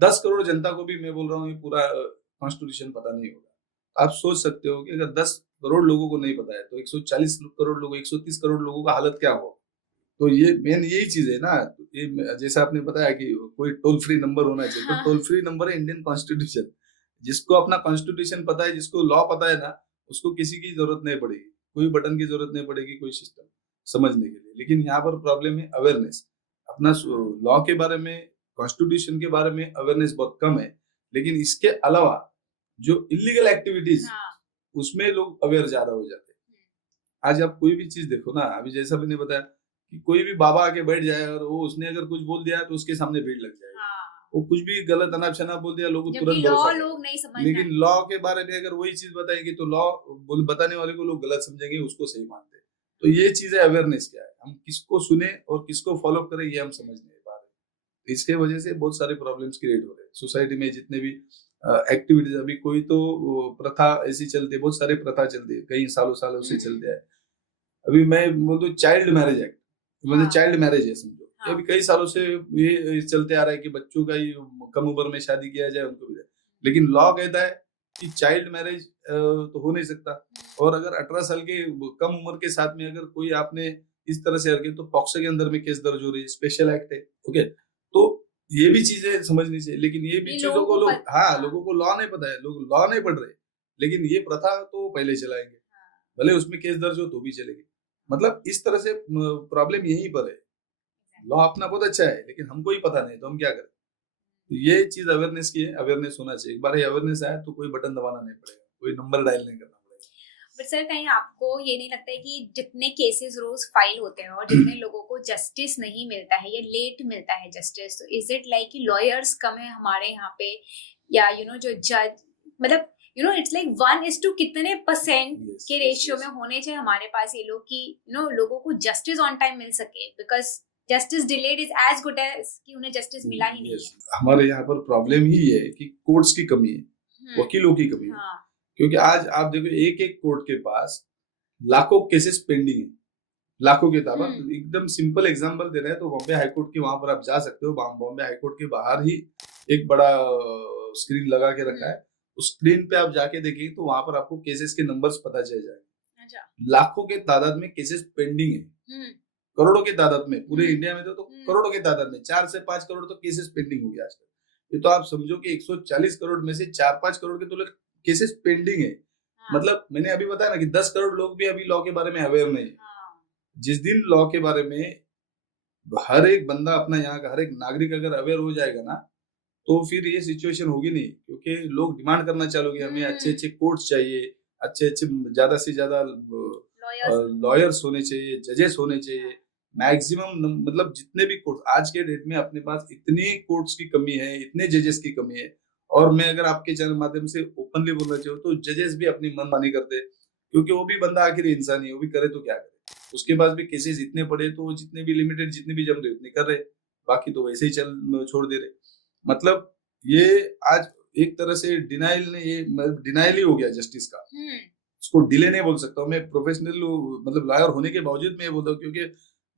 10 करोड़ जनता को भी मैं बोल रहा हूँ ये पूरा कॉन्स्टिट्यूशन पता नहीं होगा। आप सोच सकते हो कि अगर 10 करोड़ लोगों को नहीं पता है तो 140 करोड़ लोगों, 130 करोड़ लोगों का हालत क्या हो। तो ये मेन यही चीज है ना। ये जैसा आपने बताया कि कोई टोल फ्री नंबर होना चाहिए, तो टोल फ्री नंबर है इंडियन कॉन्स्टिट्यूशन। जिसको अपना कॉन्स्टिट्यूशन पता है, जिसको लॉ पता है ना, उसको किसी की जरूरत नहीं पड़ेगी, कोई बटन की जरूरत नहीं पड़ेगी, कोई सिस्टम समझने के लिए। लेकिन यहाँ पर प्रॉब्लम है अवेयरनेस। अपना लॉ के बारे में, कॉन्स्टिट्यूशन के बारे में अवेयरनेस बहुत कम है। लेकिन इसके अलावा जो इलीगल एक्टिविटीज उसमें लोग अवेयर ज्यादा हो जाते हैं। आज आप कोई भी चीज देखो ना, अभी जैसा मैंने बताया कि कोई भी बाबा आके बैठ जाए और वो उसने अगर कुछ बोल दिया तो उसके सामने भीड़ लग जाएगी। वो कुछ भी गलत अनाप शनाप बोल दिया, लोग तुरंत भरोसा करेंगे। लेकिन लॉ के बारे में अगर वही चीज बताएंगे तो लॉ बताने वाले को लोग गलत समझेंगे, उसको सही मानते हैं। तो ये चीज है अवेयरनेस क्या है, हम किसको सुने और किसको फॉलो करें, ये हम समझ नहीं पा रहे। इसके वजह से बहुत सारे प्रॉब्लम्स क्रिएट हो रहे हैं सोसाइटी में। जितने भी एक्टिविटीज, अभी कोई तो प्रथा ऐसी चलती है, बहुत सारे प्रथा चलती है, कई सालों से चलते हैं। अभी मैं बोल दूं चाइल्ड मैरिज एक्ट, मतलब चाइल्ड मैरिज है समझो, अभी कई सालों से ये चलते आ रहा है कि बच्चों का ही कम उम्र में शादी किया जाए उनको भी। लेकिन लॉ कहता है कि चाइल्ड मैरिज तो हो नहीं सकता। और अगर 18 साल के कम उम्र के साथ में अगर कोई आपने इस तरह से करके, तो पॉक्सो के अंदर में केस दर्ज हो रही है, स्पेशल एक्ट है। ओके, तो ये भी चीजें समझनी चाहिए। लेकिन ये भी चीजों को लोगों को लॉ नहीं पता है, लोग लॉ नहीं पढ़ रहे। लेकिन ये प्रथा तो पहले चलाएंगे, भले उसमें केस दर्ज हो तो भी चलेगी। मतलब इस तरह से प्रॉब्लम यहीं पर है। लॉ अपना बहुत अच्छा है लेकिन हमको ही पता नहीं, तो हम क्या करें। तो ये चीज अवेयरनेस की है, अवेयरनेस होना चाहिए। एक बार ये अवेयरनेस आया तो कोई बटन दबाना नहीं पड़ेगा, कोई नंबर डायल नहीं करना पड़ेगा। बट सर कहीं आपको ये नहीं लगता है कि जितने केसेस रोज फाइल होते हैं और जितने लोगों को जस्टिस नहीं मिलता है या लेट मिलता है जस्टिस, तो इज इट लाइक कि लॉयर्स कम है हमारे यहाँ पे, या जो जज, मतलब इट्स लाइक 1:, कितने परसेंट के रेशियो में होने चाहिए हमारे पास ये लोग कि लोगों को जस्टिस ऑन टाइम मिल सके, because justice delayed is as good as कि उन्हें जस्टिस मिला ही नहीं है। हमारे यहाँ पर प्रॉब्लम ही है कि कोर्ट्स की कमी है, वकीलों की कमी है। क्योंकि आज आप देखो एक कोर्ट के पास लाखों केसेस पेंडिंग है, लाखों के ताबत। एकदम सिंपल एग्जांपल दे रहे हैं तो बॉम्बे हाईकोर्ट के वहां पर आप जा सकते हो। बॉम्बे हाईकोर्ट के बाहर ही एक बड़ा स्क्रीन लगा के रखा है, उस स्क्रीन पे आप जाके देखेंगे तो वहां पर आपको केसेस के नंबर्स पता चल जाएंगे। लाखों के तादाद में केसेस पेंडिंग है, करोड़ों के तादाद में, पूरे इंडिया में तो करोड़ों के तादाद में 4 से 5 करोड़ तो केसेस पेंडिंग हो गया आज तक। ये तो आप समझो कि 140 करोड़ में से 4-5 करोड़ के तो केसेस पेंडिंग है। मतलब मैंने अभी बताया ना कि 10 करोड़ लोग भी अभी लॉ के बारे में अवेयर नहीं है। जिस दिन लॉ के बारे में हर एक बंदा अपना, यहाँ का हर एक नागरिक अगर अवेयर हो जाएगा ना, तो फिर ये सिचुएशन होगी नहीं, क्योंकि लोग डिमांड करना चालू किया, हमें अच्छे अच्छे कोर्ट्स चाहिए, अच्छे अच्छे ज्यादा से ज्यादा लॉयर्स होने चाहिए, जजेस होने चाहिए, मैक्सिमम मतलब जितने भी कोर्ट आज के डेट में अपने पास इतने कोर्ट्स की कमी है, इतने जजेस की कमी है। और मैं अगर आपके चैनल माध्यम से ओपनली बोलना चाहूँ तो जजेस भी अपनी मनमानी करते हैं, क्योंकि वो भी बंदा आखिर इंसान ही है, वो भी करे तो क्या करे, उसके पास भी केसेस इतने पड़े तो वो जितने भी लिमिटेड जितने भी जम रहे उतने कर रहे, बाकी तो वैसे ही चल छोड़ दे रहे। मतलब ये आज एक तरह से डिनाइल ने ये डिनाइल ही हो गया जस्टिस का। उसको डिले नहीं बोल सकता मैं, प्रोफेशनल मतलब लॉयर होने के बावजूद मैं ये बोलता हूँ, क्योंकि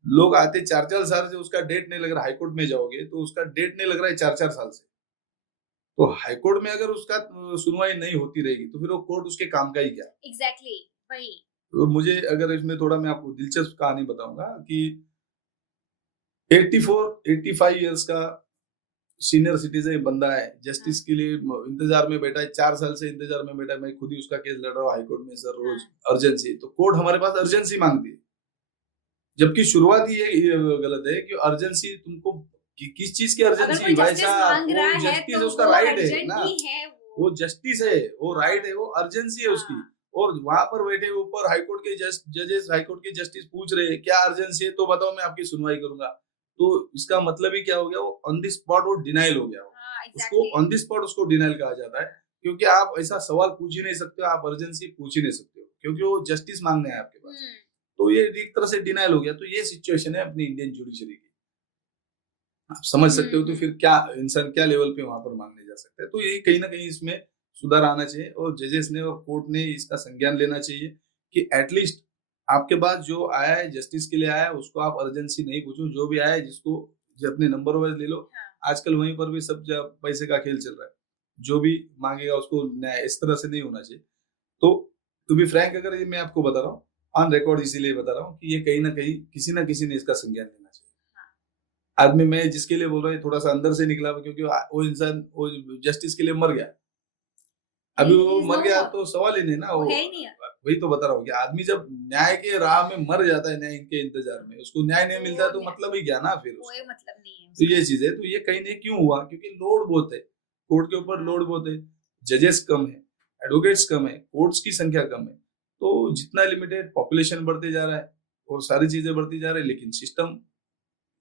लोग आते 4-4 साल से, उसका डेट नहीं लग रहा, हाईकोर्ट में जाओगे तो उसका डेट नहीं लग रहा है 4-4 साल से, तो हाईकोर्ट में अगर उसका सुनवाई नहीं होती रहेगी तो फिर वो कोर्ट उसके काम का ही क्या। एग्जैक्टली वही। तो मुझे अगर इसमें थोड़ा मैं आपको दिलचस्प कहानी बताऊंगा कि 85 इयर्स का सीनियर सिटीजन बंदा है, जस्टिस के लिए इंतजार में बैठा है, 4 साल से इंतजार में बैठा है, मैं खुद ही उसका केस लड़ रहा हूँ हाईकोर्ट में सर, रोज अर्जेंसी। तो कोर्ट हमारे पास अर्जेंसी मांगती है, जबकि शुरुआत ये गलत है कि अर्जेंसी तुमको किस चीज की अर्जेंसी, वैसा जस्टिस उसका राइट है ना, वो जस्टिस है, वो राइट है, वो अर्जेंसी है उसकी। और वहां पर बैठे ऊपर हाईकोर्ट के जजेस, हाईकोर्ट के जस्टिस पूछ रहे हैं क्या अर्जेंसी है, तो बताओ मैं आपकी सुनवाई करूंगा। तो इसका मतलब ही क्या हो गया, वो ऑन द स्पॉट वो डिनाइल हो गया। उसको ऑन द स्पॉट उसको डिनाइल कहा जाता है, क्योंकि आप ऐसा सवाल पूछ ही नहीं सकते हो, आप अर्जेंसी पूछ ही नहीं सकते हो, क्योंकि वो जस्टिस मांगने हैं आपके पास। तो ये एक तरह से डिनाइल हो गया। तो ये सिचुएशन है अपनी इंडियन जुडिशरी की, आप समझ सकते हो। तो फिर क्या इंसान क्या लेवल पे वहां पर मांगने जा सकता है। तो ये कहीं ना कहीं इसमें सुधार आना चाहिए, और जजेस ने और कोर्ट ने इसका संज्ञान लेना चाहिए कि एटलीस्ट आपके पास जो आया है जस्टिस के लिए आया है, उसको आप अर्जेंसी नहीं पूछो, जो भी आया है जिसको जो अपने नंबर वाइज ले लो। आजकल वहीं पर भी सब पैसे का खेल चल रहा है, जो भी मांगेगा उसको न्याय, इस तरह से नहीं होना चाहिए। तो टू बी फ्रैंक, अगर ये मैं आपको बता रहा हूँ ऑन रिकॉर्ड, इसीलिए बता रहा हूँ कि ये कहीं ना किसी ने इसका संज्ञान लेना चाहिए। आदमी मैं जिसके लिए बोल रहा हूँ थोड़ा सा अंदर से निकला, क्योंकि वो इंसान वो जस्टिस के लिए मर गया, अभी वो मर गया तो सवाल ही नहीं ना, वही तो बता रहा हूँ कि आदमी जब न्याय के राह में मर जाता है, न्याय के इंतजार में, उसको न्याय नहीं मिलता है, तो मतलब ही क्या ना फिर कोई मतलब नहीं है। तो ये चीज है। तो ये कहीं नहीं क्यों हुआ, क्योंकि लोड बहुत है, कोर्ट के ऊपर लोड बहुत है, जजेस कम है, एडवोकेट्स कम है, कोर्ट्स की संख्या कम है। तो जितना लिमिटेड पॉपुलेशन बढ़ते जा रहा है और सारी चीजें बढ़ती जा रही है, लेकिन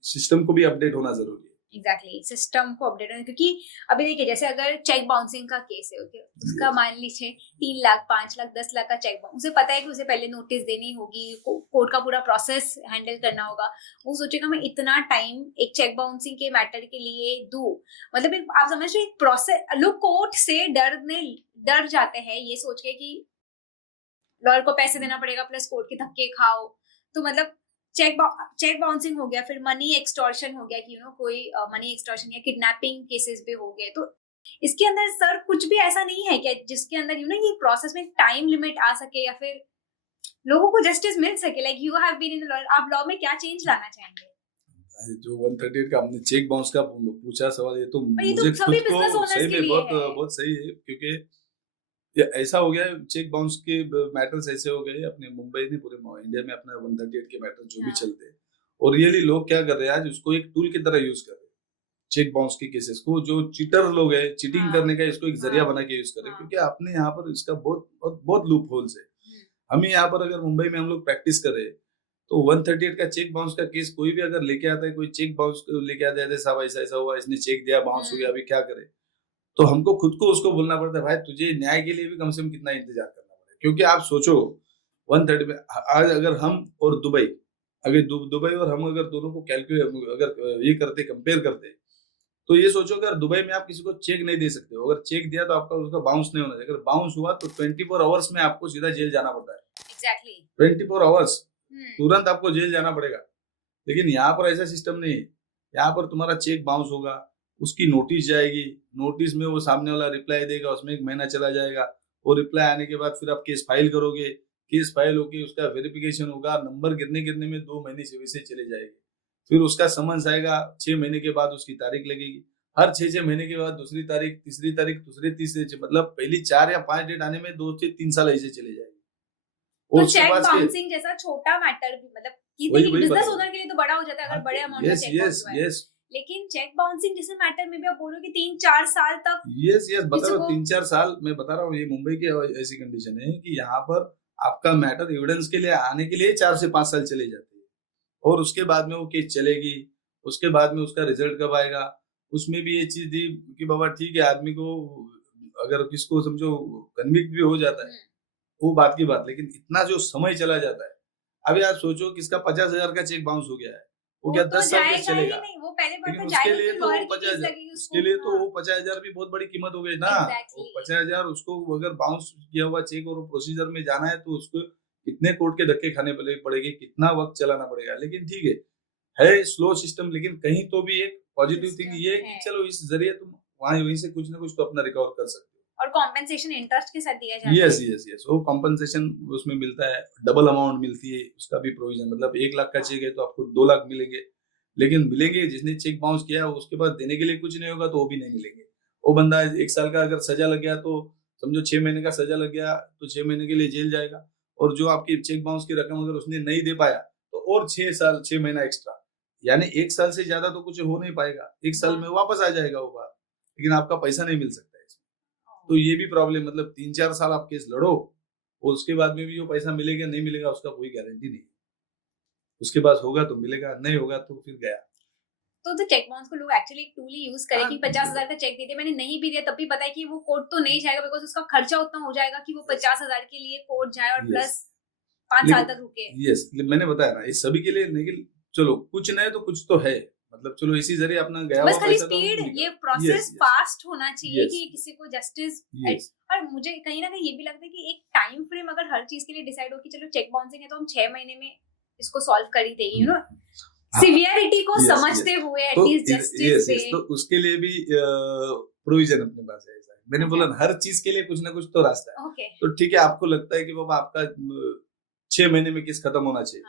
सिस्टम को भी अपडेट होना जरूरी है। एग्जैक्टली सिस्टम को अपडेट होना, क्योंकि अभी देखिए जैसे अगर चेक बाउंसिंग का केस है, ओके, उसका मान लीजिए 3 लाख 5 लाख 10 लाख का चेक बाउंस, उसे पता है कि उसे पहले नोटिस देनी होगी, कोर्ट का पूरा प्रोसेस हैंडल करना होगा। वो सोचेगा मैं इतना टाइम एक चेक बाउंसिंग के मैटर के लिए दूं, मतलब आप समझ रहे एक प्रोसेस। लोग कोर्ट से डर जाते हैं ये सोच के कि लॉयर को पैसे देना पड़ेगा प्लस कोर्ट के धक्के खाओ। तो मतलब चेक बाउंसिंग हो गया, फिर मनी एक्सटॉर्शन हो गया कि कोई मनी एक्सटॉर्शन या किडनैपिंग केसेस भी हो गए। तो इसके अंदर सर कुछ भी ऐसा नहीं है क्या जिसके अंदर ये प्रोसेस में टाइम लिमिट आ सके या फिर लोगों को जस्टिस मिल सके? Like you have been in law, आप लॉ में क्या चेंज लाना चाहेंगे? जो 138 का आपने चेक बाउंस का पूछा सवाल, ये तो मुझे खुद को सही में बहुत सही है, क्योंकि ऐसा हो गया चेक बाउंस के मैटर्स ऐसे हो गए अपने मुंबई में, पूरे इंडिया में अपना 138 के मैटर जो भी चलते हैं, और रियली लोग क्या कर रहे हैं आज उसको एक टूल की तरह यूज कर रहे हैं, चेक बाउंस के केसेस को। जो चीटर लोग हैं, चीटिंग करने का इसको एक जरिया बना के यूज कर रहे हैं, क्योंकि अपने यहाँ पर इसका बहुत लूप होल्स है। हमें यहाँ पर अगर मुंबई में हम लोग प्रैक्टिस कर रहे हैं तो 138 का चेक बाउंस का केस कोई भी अगर लेके आता है, कोई चेक बाउंस लेके आता है, साहब ऐसा हुआ, इसने चेक दिया, बाउंस हो गया, अभी क्या करे, तो हमको खुद को उसको बोलना पड़ता है भाई तुझे न्याय के लिए भी कम से कम कितना इंतजार करना पड़ेगा। क्योंकि आप सोचो 130 में आज अगर हम और दुबई, अगर दुबई और हम अगर दोनों को कैलकुलेट अगर ये करते, कंपेयर करते, तो ये सोचो अगर दुबई में आप किसी को चेक नहीं दे सकते हो, अगर चेक दिया तो आपका उसका बाउंस नहीं होना चाहिए, अगर बाउंस हुआ तो 24 आवर्स में आपको सीधा जेल जाना पड़ता है। एग्जैक्टली 24 आवर्स तुरंत आपको जेल जाना पड़ेगा। लेकिन यहाँ पर ऐसा सिस्टम नहीं है, यहाँ पर तुम्हारा चेक बाउंस होगा, उसकी नोटिस जाएगी, नोटिस में वो सामने वाला रिप्लाई देगा, उसमें 1 महीना चला जाएगा, और रिप्लाई आने के बाद फिर आप केस फाइल करोगे, केस फाइल होके उसका वेरिफिकेशन होगा, नंबर गिरने में 2 महीने से वैसे चले जाएंगे, फिर उसका समन्स आएगा, 6 महीने के बाद उसकी तारीख लगेगी, हर 6 महीने के बाद दूसरी तारीख, तीसरी तारीख, तीसरे, मतलब पहली 4 या 5 डेट आने में 2 से 3 साल ऐसे चले जाएंगे। तो चेक बाउंसिंग जैसा छोटा मैटर भी मतलब बिजनेस ओनर के लिए तो बड़ा हो जाता है अगर बड़े अमाउंट का चेक बाउंस हुआ है। लेकिन चेक बाउंसिंग जैसे मैटर में भी आप बोल रहे हो कि 3-4 साल तक यस बता रहा हूँ, को 3-4 साल मैं बता रहा हूँ, ये मुंबई की ऐसी कंडीशन है कि यहाँ पर आपका मैटर एविडेंस के लिए आने के लिए 4 से 5 साल चले जाते हैं, और उसके बाद में वो केस चलेगी, उसके बाद में उसका रिजल्ट कब आएगा। उसमें भी ये चीज थी कि बाबा ठीक है, आदमी को अगर किसको समझो कन्विक्ट भी हो जाता है वो बात की बात, लेकिन इतना जो समय चला जाता है, अभी आप सोचो किसका 50,000 का चेक बाउंस हो गया है, वो क्या 10 साल तक चलेगा। नहीं, वो पहले बात लेकिन तो उसके जाएगा लिए कि तो लॉयर वो की फीस 50,000 लगेगी उसके लिए तो हाँ। वो 50,000 भी बहुत बड़ी कीमत हो गई ना। Exactly. वो 50,000 उसको अगर बाउंस किया हुआ चेक और प्रोसीजर में जाना है तो उसको कितने कोर्ट के धक्के खाने पड़ेंगे, कितना वक्त चलाना पड़ेगा। लेकिन ठीक है स्लो सिस्टम, लेकिन कहीं तो भी एक पॉजिटिव थिंग ये है कि चलो इस जरिए तुम वहीं से कुछ ना कुछ तो अपना रिकवर कर सकते हो। और कॉम्पेंसेशन इंटरेस्ट के साथ दिया जाता है। यस वो कॉम्पेंसेशन उसमें मिलता है, डबल अमाउंट मिलती है, उसका भी प्रोविजन, मतलब 1 लाख का चेक है तो आपको 2 लाख मिलेंगे, लेकिन मिलेंगे जिसने चेक बाउंस किया उसके बाद देने के लिए कुछ नहीं होगा तो वो भी नहीं मिलेंगे। वो बंदा 1 साल का अगर सजा लग गया तो समझो 6 महीने का सजा लग गया तो 6 महीने के लिए जेल जाएगा, और जो आपकी चेक बाउंस की रकम अगर उसने नहीं दे पाया तो और 6 महीना एक्स्ट्रा, यानी 1 साल से ज्यादा तो कुछ हो नहीं पाएगा। 1 साल में वापस आ जाएगा वो बात, लेकिन आपका पैसा नहीं मिल सकता है इसमें। तो ये भी प्रॉब्लम, मतलब 3-4 साल आप केस लड़ो और उसके बाद में भी जो पैसा मिलेगा नहीं मिलेगा उसका कोई गारंटी नहीं। उसके पास होगा तो मिलेगा, नहीं होगा तो फिर गया। तो चेक बाउंस को लोग एक्चुअली एक टूल ही यूज करें कि 50,000 का चेक दे दिया, मैंने नहीं भी दिया तब भी पता है कि वो कोर्ट तो नहीं जाएगा, बिकॉज उसका खर्चा उतना हो जाएगा कि वो 50,000 के लिए कोर्ट जाए और प्लस 5 साल तक रुके। यस मैंने बताया ना, ये सभी के लिए, लेकिन चलो कुछ नहीं तो कुछ तो है, मतलब चलो इसी जरिए अपना गया बस खाली स्पीड, ये प्रोसेस फास्ट होना चाहिए कि किसी को जस्टिस। और मुझे कहीं ना कहीं ये भी लगता है कि एक टाइम फ्रेम अगर हर चीज के लिए डिसाइड हो कि चलो चेक बाउंसिंग है तो हम 6 महीने में इसको सॉल्व कर ही देंगे, यू नो, सिवियरिटी को समझते हुए एटलीस्ट जस्टिस दे। तो उसके लिए भी प्रोविजन अपने पास है। मैंने बोला हर चीज के लिए कुछ ना कुछ तो रास्ता है। तो ठीक है, आपको लगता है कि बाबा आपका 6 महीने में केस खत्म होना चाहिए,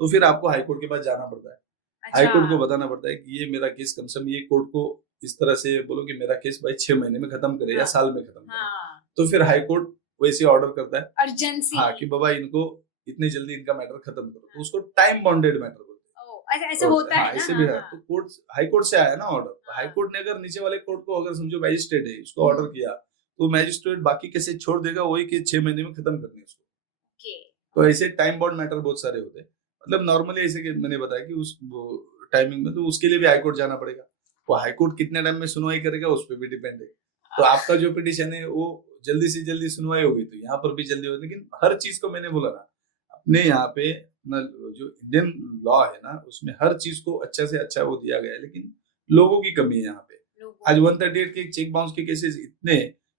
तो फिर आपको हाईकोर्ट के पास जाना पड़ता है। हाईकोर्ट को बताना पड़ता है कि ये मेरा केस कम से कम, ये कोर्ट को इस तरह से बोलो कि मेरा केस भाई 6 महीने में खत्म करे या साल में खत्म करे। तो फिर हाईकोर्ट वैसे ऑर्डर करता है अर्जेंसी, हाँ, कि बाबा इनको इतने जल्दी इनका मैटर खत्म करो। तो उसको टाइम बाउंडेड मैटर बोलते हैं। ऐसा होता है ऐसे भी है। तो कोर्ट, हाईकोर्ट से आया ना ऑर्डर, हाईकोर्ट ने अगर नीचे वाले कोर्ट को अगर समझो मैजिस्ट्रेट है उसको ऑर्डर किया तो मैजिस्ट्रेट बाकी केसेस छोड़ देगा, वही केस 6 महीने में खत्म करने उसको। तो ऐसे टाइम बाउंड मैटर बहुत सारे होते हैं। मतलब नॉर्मली ऐसे मैंने बताया कि उस टाइमिंग में तो उसके लिए भी हाईकोर्ट जाना पड़ेगा। तो हाईकोर्ट कितने टाइम में सुनवाई करेगा उस पर भी डिपेंड है। तो आपका जो पिटीशन है वो जल्दी से जल्दी सुनवाई होगी तो यहाँ पर भी जल्दी होगी। लेकिन हर चीज को मैंने बोला ना, अपने यहाँ पे जो इंडियन लॉ है ना उसमें हर चीज को अच्छा से अच्छा वो दिया गया है, लेकिन लोगों की कमी है यहाँ पे। आज 138 के चेक बाउंस के केसेस इतने,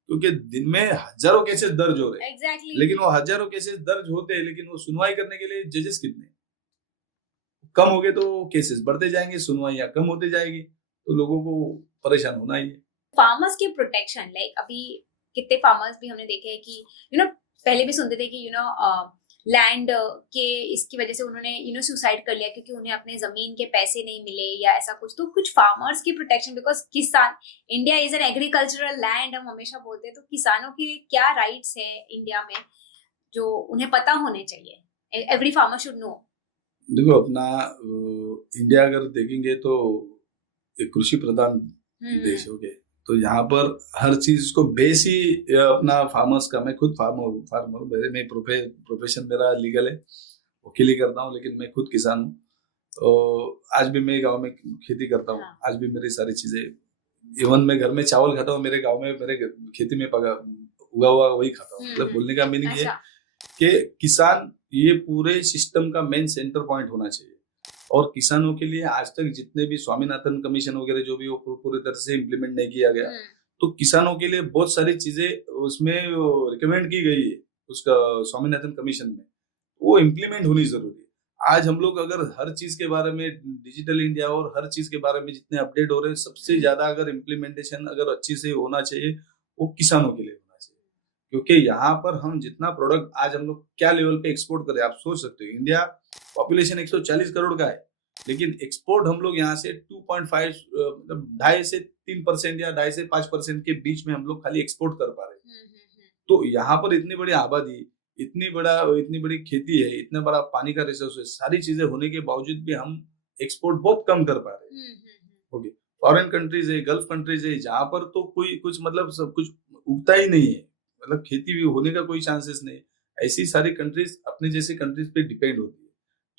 क्योंकि दिन में हजारों केसेस दर्ज हो रहे हैं। लेकिन वो हजारों केसेस दर्ज होते हैं, लेकिन वो सुनवाई करने के लिए जजेस कितने कम हो गए, तो केसेस बढ़ते जाएंगे, सुनवाइयां कम होते जाएगी, तो लोगों को परेशान होना ही है। फार्मर्स की प्रोटेक्शन, लाइक अभी कितने फार्मर्स भी हमने देखे हैं कि यू नो पहले भी सुनते थे कि यू नो लैंड के इसकी वजह से उन्होंने यू नो सुसाइड कर लिया क्योंकि उन्हें अपने जमीन के पैसे नहीं मिले या ऐसा कुछ। तो कुछ फार्मर्स की प्रोटेक्शन, बिकॉज किसान, India is an agricultural land, हम हमेशा बोलते हैं, तो किसानों के क्या राइट्स है इंडिया में जो उन्हें पता होने चाहिए, एवरी फार्मर शुड नो। देखो अपना इंडिया अगर देखेंगे तो एक कृषि प्रधान देश हो गए, तो यहाँ पर हर चीज को बेस ही अपना फार्मर्स का। मैं खुद फार्मर मैं प्रोफेशन मेरा लीगल है, वकीली करता हूँ, लेकिन मैं खुद किसान हूँ। आज भी मैं गांव में खेती करता हूँ। आज भी मेरी सारी चीजें, इवन मैं घर में चावल खाता हूँ, मेरे गांव में मेरे खेती में उगा हुआ वही खाता हूँ। मतलब बोलने का मीनिंग ये कि किसान ये पूरे सिस्टम का मेन सेंटर पॉइंट होना चाहिए। और किसानों के लिए आज तक जितने भी स्वामीनाथन कमीशन वगैरह जो भी वो पूरी तरह से इम्प्लीमेंट नहीं किया गया, तो किसानों के लिए बहुत सारी चीजें उसमें रिकमेंड की गई है उसका स्वामीनाथन कमीशन में, वो इम्प्लीमेंट होनी जरूरी है। आज हम लोग अगर हर चीज के बारे में, डिजिटल इंडिया और हर चीज के बारे में जितने अपडेट हो रहे हैं, सबसे ज्यादा अगर इम्प्लीमेंटेशन अगर अच्छी से होना चाहिए वो किसानों के लिए होना चाहिए। क्योंकि यहाँ पर हम जितना प्रोडक्ट आज हम लोग क्या लेवल पे एक्सपोर्ट करें, आप सोच सकते हो। इंडिया पॉपुलेशन 140 करोड़ का है, लेकिन एक्सपोर्ट हम लोग यहाँ से 2.5 मतलब 2.5 से 3% या 2.5 से 5% के बीच में हम लोग खाली एक्सपोर्ट कर पा रहे हैं। तो यहाँ पर इतनी बड़ी आबादी, इतनी बड़ी खेती है, इतना बड़ा पानी का रिसोर्स है, सारी चीजें होने के बावजूद भी हम एक्सपोर्ट बहुत कम कर पा रहे हैं। ओके, फॉरेन कंट्रीज है, गल्फ कंट्रीज है, जहाँ पर तो कोई कुछ मतलब सब कुछ उगता ही नहीं है, मतलब खेती भी होने का कोई चांसेस नहीं है। ऐसी सारी कंट्रीज अपने जैसे कंट्रीज पे डिपेंड होती है।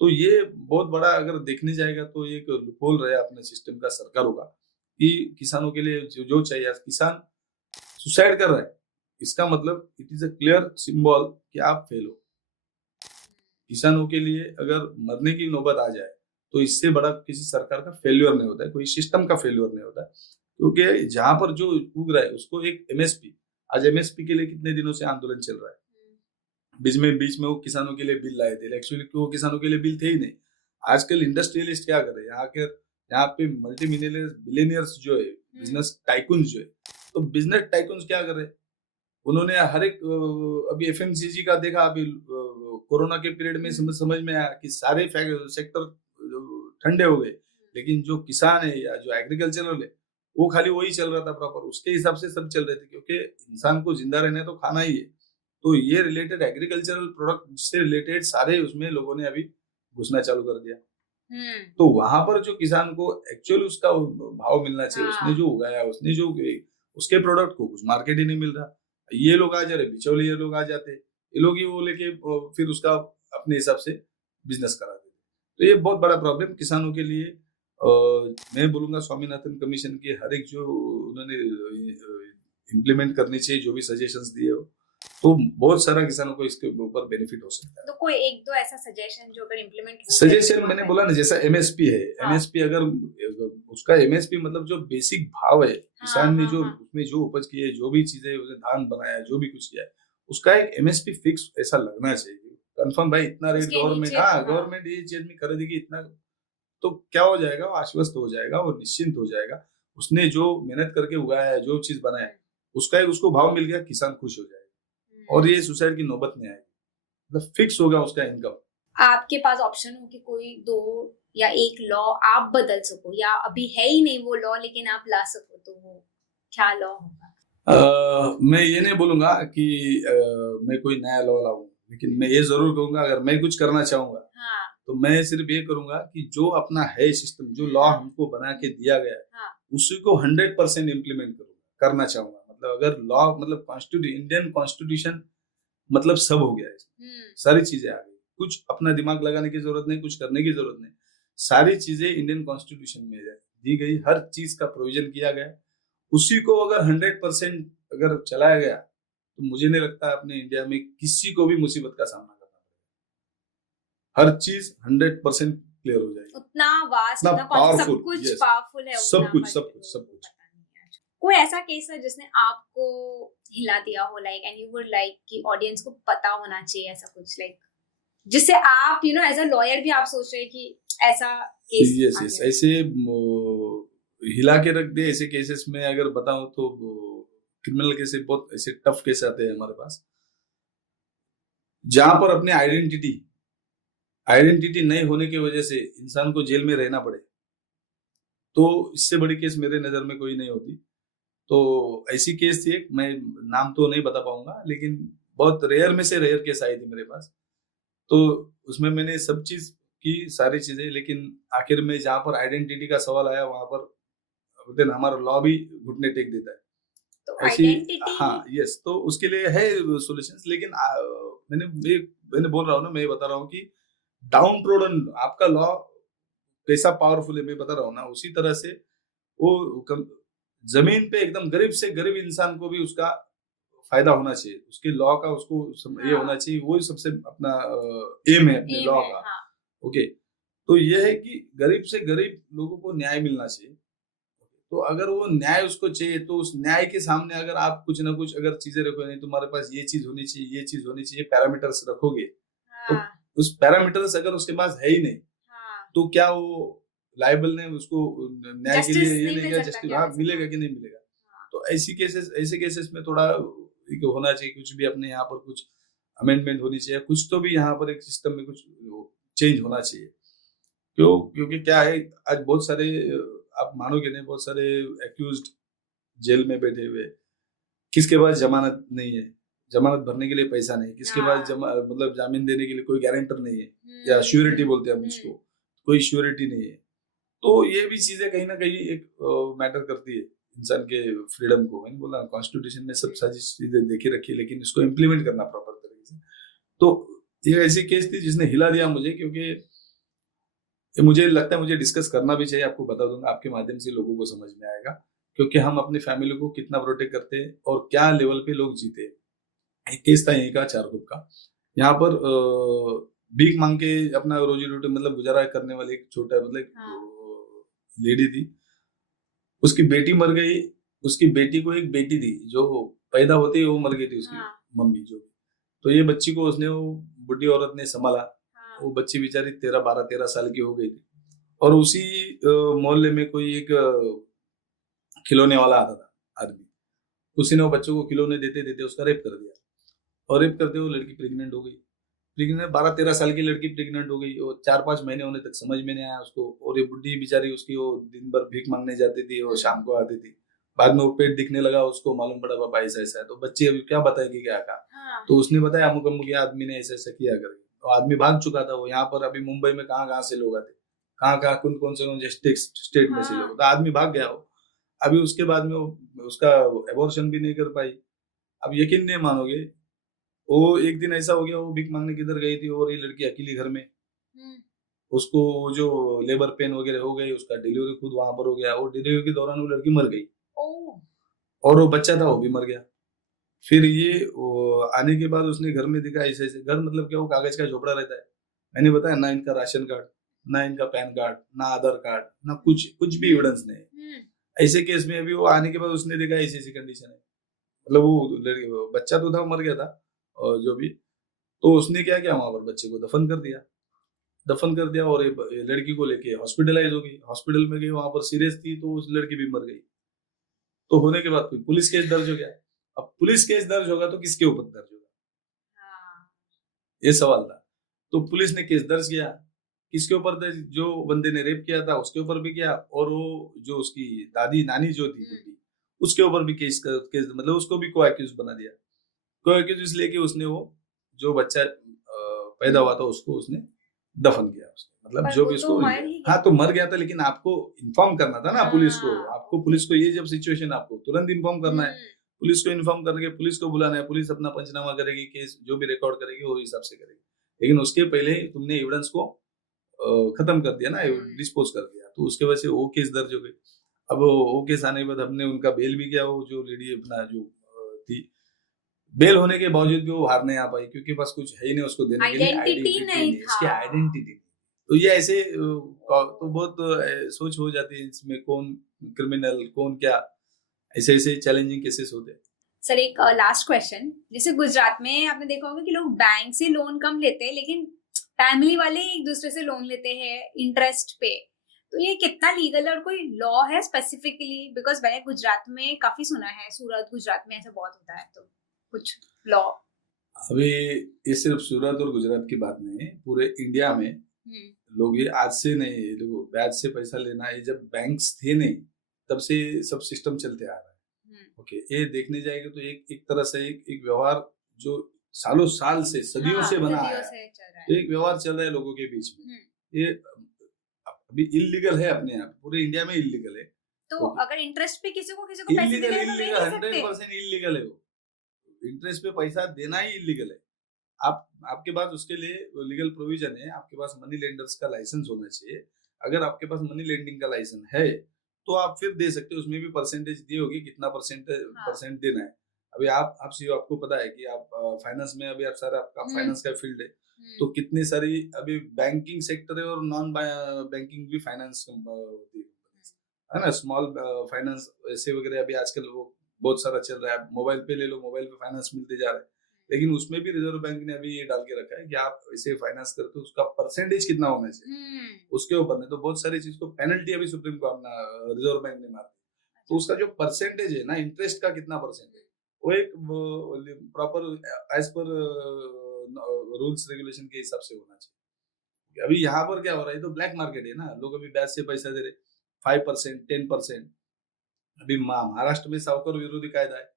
तो ये बहुत बड़ा अगर देखने जाएगा तो एक लूपहोल रहा अपने सिस्टम का सरकारों का कि किसानों के लिए जो चाहिए, किसान सुसाइड कर रहा है, इसका मतलब it is a clear symbol कि आप फेल हो। किसानों के लिए अगर मरने की नौबत आ जाए तो इससे बड़ा किसी सरकार का फेल्योर नहीं होता है, कोई सिस्टम का फेल्योर नहीं होता है, क्योंकि जहां पर जो उग रहा है उसको एक एमएसपी, आज एमएसपी के लिए कितने दिनों से आंदोलन चल रहा है। बीच में वो किसानों के लिए बिल लाए थे, एक्चुअली वो किसानों के लिए बिल थे ही नहीं। आजकल इंडस्ट्रियलिस्ट क्या कर रहे हैं, यहाँ पे मल्टी बिलियनियर्स जो है, बिजनेस टाइकून जो है, तो बिजनेस टाइकून क्या कर रहे हैं, उन्होंने हर एक अभी एफएमसीजी का देखा, अभी कोरोना के पीरियड में समझ में आया कि सारे सेक्टर ठंडे हो गए, लेकिन जो किसान है या जो एग्रीकल्चरल है वो खाली वही चल रहा था प्रॉपर, उसके हिसाब से सब चल रहे थे, क्योंकि इंसान को जिंदा रहना है तो खाना ही है। तो ये रिलेटेड एग्रीकल्चरल प्रोडक्ट से रिलेटेड सारे उसमें लोगों ने अभी घुसना चालू कर दिया। तो वहां पर जो किसान को एक्चुअल उसका भाव मिलना चाहिए, उसने जो उगाया, उसने जो उसके प्रोडक्ट को कुछ मार्केट ही नहीं मिल रहा। ये लोग आ जा रहे, बिचौलिए लोग आ जाते, ये लोग ही वो लेके फिर उसका अपने हिसाब से बिजनेस करा देते। तो ये बहुत बड़ा प्रॉब्लम किसानों के लिए। मैं बोलूंगा स्वामीनाथन कमीशन के हर एक जो उन्होंने इम्प्लीमेंट करनी चाहिए, जो भी सजेशंस दिए हो, तो बहुत सारा किसानों को इसके ऊपर बेनिफिट हो सकता है। तो कोई एक दो ऐसा सजेशन जो अगर इम्प्लीमेंट हो, सजेशन मैंने बोला ना, जैसा एमएसपी है, एमएसपी अगर उसका एमएसपी मतलब जो बेसिक भाव है, किसान ने जो उसमें जो उपज की है, जो भी चीजें धान बनाया, जो भी कुछ किया है, उसका एक एमएसपी फिक्स ऐसा लगना चाहिए, कंफर्म भाई इतना रेट गवर्नमेंट ये चीज में खरीदेगी इतना, तो क्या हो जाएगा, वो आश्वस्त हो जाएगा, वो निश्चिंत हो जाएगा, उसने जो मेहनत करके उगाया है, जो चीज बनाया है, उसका उसको भाव मिल गया, किसान खुश हो जाएगा और ये सुसाइड की नौबत नहीं आएगी, मतलब फिक्स होगा उसका इनकम। आपके पास ऑप्शन हो कि कोई दो या एक लॉ आप बदल सको, या अभी है ही नहीं वो लॉ लेकिन आप ला सको, तो वो क्या लॉ होगा? मैं ये नहीं बोलूंगा कि मैं कोई नया लॉ लाऊं, लेकिन मैं ये जरूर कहूंगा अगर मैं कुछ करना चाहूंगा तो मैं सिर्फ ये करूंगा कि जो अपना है सिस्टम, जो लॉ हमको बना के दिया गया है, उसी को 100% इम्प्लीमेंट करना चाहूंगा। मतलब अगर लॉ मतलब इंडियन कॉन्स्टिट्यूशन मतलब सब हो गया है, सारी चीजें आ गई, कुछ अपना दिमाग लगाने की जरूरत नहीं, कुछ करने की जरूरत नहीं, सारी चीजें इंडियन कॉन्स्टिट्यूशन में दी गई, हर चीज का प्रोविजन किया गया, उसी को अगर 100% अगर चलाया गया तो मुझे नहीं लगता अपने इंडिया में किसी को भी मुसीबत का सामना करना पड़ेगा, हर चीज 100% क्लियर हो जाएगी। उतना वास्ट, उतना पावरफुल, सब कुछ पावरफुल है, सब कुछ। कोई ऐसा केस है जिसने आपको हिला दिया हो, like and you would like कि ऑडियंस को पता होना चाहिए, ऐसा कुछ लाइक जिससे आप एज अ लॉयर भी आप सोच रहे हैं कि ऐसा केस? यस, ऐसे हिला के रख दे ऐसे केसेस में अगर बताऊं तो क्रिमिनल केस बहुत ऐसे टफ केस आते हैं हमारे पास, जहां पर अपने आइडेंटिटी नहीं होने की वजह से इंसान को जेल में रहना पड़े, तो इससे बड़ी केस मेरे नजर में कोई नहीं होती। तो ऐसी केस थी एक, मैं नाम तो नहीं बता पाऊंगा, लेकिन बहुत रेयर में से रेयर केस आई थी मेरे पास, तो उसमें मैंने सब चीज की, सारी चीजें, लेकिन आखिर में जहां पर आइडेंटिटी का सवाल आया वहां पर हमारा लॉ भी घुटने टेक देता है। तो ऐसी हाँ, यस, तो उसके लिए है सॉल्यूशंस, लेकिन मैंने बोल रहा हूँ ना, मैं बता रहा हूँ कि डाउन ट्रोडन आपका लॉ कैसा पावरफुल है, मैं बता रहा हूँ ना, उसी तरह से वो जमीन पे एकदम गरीब से गरीब इंसान को भी उसका फायदा होना चाहिए, उसके लॉ का उसको ये होना चाहिए, वो सबसे अपना एम है अपने लॉ का। ओके, तो ये है कि गरीब से गरीब लोगों को न्याय मिलना चाहिए। तो अगर वो न्याय उसको चाहिए, तो उस न्याय के सामने अगर आप कुछ ना कुछ अगर चीजें रखोगे, नहीं तुम्हारे पास ये चीज होनी चाहिए, ये चीज होनी चाहिए, पैरामीटर्स रखोगे, तो उस पैरामीटर्स अगर उसके पास है ही नहीं, तो क्या वो लाइबल नहीं, उसको न्याय के लिए ये नहीं, जस्टिस मिलेगा कि नहीं मिलेगा? तो ऐसे केसेस में थोड़ा होना चाहिए, कुछ भी अपने यहाँ पर कुछ अमेंडमेंट होनी चाहिए, कुछ तो भी यहाँ पर एक सिस्टम में कुछ चेंज होना चाहिए। क्योंकि क्या है, आज बहुत सारे, आप मानोगे नहीं, बहुत सारे एक्यूज्ड जेल में बैठे हुए, किसके पास जमानत नहीं है, जमानत भरने के लिए पैसा नहीं, किसके पास मतलब जामीन देने के लिए कोई गारंटर नहीं है, या श्योरिटी बोलते हैं हम उसको, कोई श्योरिटी नहीं है, तो ये भी चीजें कहीं ना कहीं एक मैटर करती है इंसान के फ्रीडम को। मैंने बोला कॉन्स्टिट्यूशन में सब सारी चीजें देखी रखी है, लेकिन इसको इम्प्लीमेंट करना प्रॉपर तरीके से। तो ये ऐसी केस थी जिसने हिला दिया मुझे, क्योंकि ये मुझे लगता है मुझे डिस्कस करना भी चाहिए। आपको बता दूंगा, आपके माध्यम से लोगों को समझ में आएगा, क्योंकि हम अपनी फैमिली को कितना प्रोटेक्ट करते हैं और क्या लेवल पे लोग जीते। एक केस था यहीं का, चारकोप का। यहाँ पर भीख मांग के अपना रोजी रोटी मतलब गुजारा करने वाले एक छोटा मतलब लेडी थी। उसकी बेटी मर गई। उसकी बेटी को एक बेटी थी जो पैदा होते ही वो मर गई थी, उसकी मम्मी जो। तो ये बच्ची को उसने, वो बुढ़ी औरत ने संभाला। वो बच्ची बेचारी 12-13 साल की हो गई थी। और उसी मोहल्ले में कोई एक खिलौने वाला आता था आदमी। उसी ने वो बच्चों को खिलौने देते देते उसका रेप कर दिया। और रेप करते वो लड़की प्रेग्नेंट हो गई। प्रेग्नेंट 12-13 साल की लड़की प्रेग्नेंट हो गई। और 4-5 महीने होने तक समझ में नहीं आया उसको। और ये बुढ़ी बेचारी उसकी, वो दिन भर भीख मांगने जाती थी और शाम को आती थी। बाद में वो पेट दिखने लगा, उसको मालूम पड़ा पापा ऐसा ऐसा है। तो बच्ची अभी क्या बताएगी क्या कहा। तो उसने बताया अमुक अमुक आदमी ने ऐसा ऐसा किया करके। तो आदमी भाग चुका था। वो यहाँ पर अभी मुंबई में कहाँ कहाँ से लोग आते, कहाँ कहाँ कौन से स्टेट में से लोग। तो आदमी भाग गया वो। अभी उसके बाद में वो उसका एबॉर्शन भी नहीं कर पाई। अब यकीन नहीं मानोगे, वो एक दिन ऐसा हो गया, वो भीख मांगने किधर गई थी और ये लड़की अकेली घर में। उसको जो लेबर पेन वगैरह हो गई, उसका डिलीवरी खुद वहां पर हो गया। और डिलीवरी के दौरान वो लड़की मर गई। और वो बच्चा था, वो भी मर गया। फिर ये आने के बाद उसने घर में दिखा ऐसे ऐसे। घर मतलब क्या, वो कागज का झोपड़ा रहता है। मैंने बताया ना, इनका राशन कार्ड, ना इनका पैन कार्ड, ना आधार कार्ड, ना कुछ कुछ भी एविडेंस नहीं। ऐसे केस में अभी वो आने के बाद उसने देखा ऐसी ऐसी कंडीशन है। मतलब वो बच्चा तो था, मर गया था और जो भी। तो उसने क्या किया, वहां पर बच्चे को दफन कर दिया। और ये लड़की को लेके हॉस्पिटलाइज हो गई। हॉस्पिटल में गई, वहां पर सीरियस थी, तो उस लड़की भी मर गई। तो होने के बाद कोई पुलिस केस दर्ज हो गया। अब पुलिस केस दर्ज होगा तो किसके ऊपर दर्ज होगा, ये सवाल था। तो पुलिस ने केस दर्ज किया। किसके ऊपर दर्ज? जो बंदे ने रेप किया था उसके ऊपर भी किया। और वो जो उसकी दादी नानी जो थी बुढ़ी, उसके ऊपर भी केस मतलब उसको भी को एक्यूज बना दिया। को एक्यूज इसलिए कि उसने वो जो बच्चा पैदा हुआ था उसको उसने दफन किया उसने। मतलब जो भी उसको, हाँ तो मर गया था, लेकिन आपको इन्फॉर्म करना था ना पुलिस को। आपको पुलिस को ये जब सिचुएशन, आपको तुरंत इन्फॉर्म करना है। पुलिस को इन्फॉर्म करके पुलिस को बुलाना है। पुलिस अपना पंचनामा करेगी, केस जो भी रिकॉर्ड करेगी वो हिसाब से करेगी। लेकिन उसके पहले तुमने एविडेंस को खत्म कर दिया ना, डिस्पोज कर दिया। तो उसके वजह से वो केस दर्ज हो गई। अब वो केस आने के बाद हमने उनका बेल भी किया। वो जो लेडी अपना जो थी, बेल होने के बावजूद भी वो हार नहीं आ पाई, क्योंकि बस कुछ है ही नहीं उसको देने के लिए, आइडेंटिटी नहीं, इसकी आइडेंटिटी। तो ये ऐसे तो बहुत सोच हो जाती है इसमें, कौन क्रिमिनल कौन क्या। ऐसे ऐसे चैलेंजिंग केसेस होते हैं। सर एक लास्ट क्वेश्चन, जैसे गुजरात में आपने देखा होगा कि लोग बैंक से लोन कम लेते हैं, लेकिन फैमिली वाले एक दूसरे से लोन लेते हैं इंटरेस्ट पे। तो ये कितना लीगल है और कोई लॉ है स्पेसिफिकली? बिकॉज मैंने गुजरात में काफी सुना है, सूरत गुजरात में ऐसा बहुत होता है। तो कुछ लॉ? अभी ये सिर्फ सूरत और गुजरात की बात नहीं है, पूरे इंडिया में लोग, ये आज से नहीं, लोग ब्याज से पैसा लेना, ये जब बैंक्स थे नहीं तब से सब सिस्टम चलते आ रहा है। ओके, ये देखने जाएंगे तो एक तरह से एक व्यवहार जो सालों साल से, सदियों से बना है, एक व्यवहार चल रहा है लोगों के बीच में। ये अभी इलीगल है, अपने आप पूरे इंडिया में इलीगल है। तो अगर इंटरेस्ट पे किसी को पैसे देने हैं तो नहीं दे सकते? 100% इलीगल है वो। इंटरेस्ट पे पैसा देना ही इलीगल है। आपके पास उसके लिए लीगल प्रोविजन है। आपके पास मनी लेंडर्स का लाइसेंस होना चाहिए। अगर आपके पास मनी लेंडिंग का लाइसेंस है तो आप फिर दे सकते हो। उसमें भी परसेंटेज दी होगी, कितना परसेंट देना है। अभी आपको पता है कि आप फाइनेंस में, अभी आप सारा आपका फाइनेंस का फील्ड है, तो कितनी सारी अभी बैंकिंग सेक्टर है और नॉन बैंकिंग भी फाइनेंस होती है ना। स्मॉल फाइनेंस ऐसे वगैरह अभी आजकल वो बहुत सारा चल रहा है। मोबाइल पे ले लो, मोबाइल पे फाइनेंस मिलते जा रहा है। लेकिन उसमें भी रिजर्व बैंक ने अभी ये डाल के रखा है कि आप इसे फाइनेंस करते हो उसका परसेंटेज कितना होना चाहिए, उसके ऊपर। नहीं तो बहुत सारी चीज को पेनल्टी अभी सुप्रीम कोर्ट रिजर्व बैंक ने मारी। तो उसका जो परसेंटेज है ना, इंटरेस्ट का कितना परसेंटेज, वो एक proper as per rules regulation के हिसाब से होना चाहिए। अभी यहाँ पर क्या हो रहा है, तो ब्लैक मार्केट है ना। लोग अभी ब्याज से पैसा दे रहे 5%, 10%। अभी महाराष्ट्र में सावकार विरोधी कायदा है।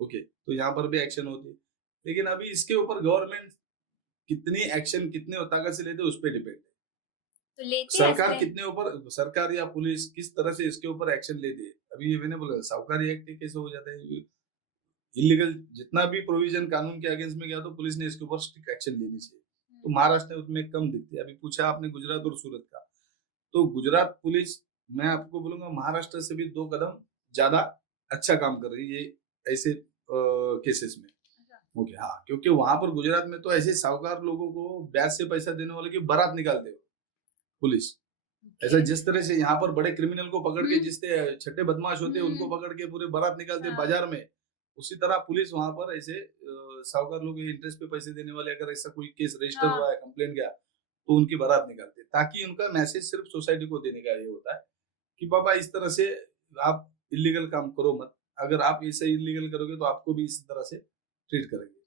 ओके, तो यहाँ पर भी एक्शन होती है। लेकिन अभी इसके ऊपर गवर्नमेंट कितनी एक्शन, कितने ताकत से लेते उस पर डिपेंड है। तो लेते सरकार हैं कितने ऊपर, सरकार या पुलिस किस तरह से इसके ऊपर एक्शन लेती है। अभी ये मैंने बोला साहूकारी एक्ट कैसे हो जाता है, इलीगल जितना भी प्रोविजन कानून के अगेंस्ट में गया तो पुलिस ने इसके ऊपर स्ट्रिक्ट एक्शन लेनी चाहिए। तो महाराष्ट्र में उसमें कम दिखती है। अभी पूछा आपने गुजरात और सूरत का, तो गुजरात पुलिस मैं आपको बोलूंगा महाराष्ट्र से भी 2 कदम ज्यादा अच्छा काम कर रही है ऐसे केसेस में। ओके हाँ, क्योंकि वहां पर गुजरात में तो ऐसे साहूकार लोगों को ब्याज से पैसा देने वाले की बारात निकालते हो पुलिस। ऐसा जिस तरह से यहाँ पर बड़े क्रिमिनल को पकड़ के जिससे छठे बदमाश होते हैं उनको पकड़ के पूरे बारात निकालते हैं बाजार में, उसी तरह पुलिस वहां पर ऐसे साहूकार लोग इंटरेस्ट पे पैसे देने वाले अगर ऐसा कोई केस रजिस्टर हुआ है, कंप्लेंट गया, तो उनकी बारात निकालते हैं, ताकि उनका मैसेज सिर्फ सोसाइटी को देने का ये होता है कि बाबा इस तरह से आप इलीगल काम करो मत, अगर आप ऐसे इलीगल करोगे तो आपको भी इस तरह से ट्रीट करेंगे।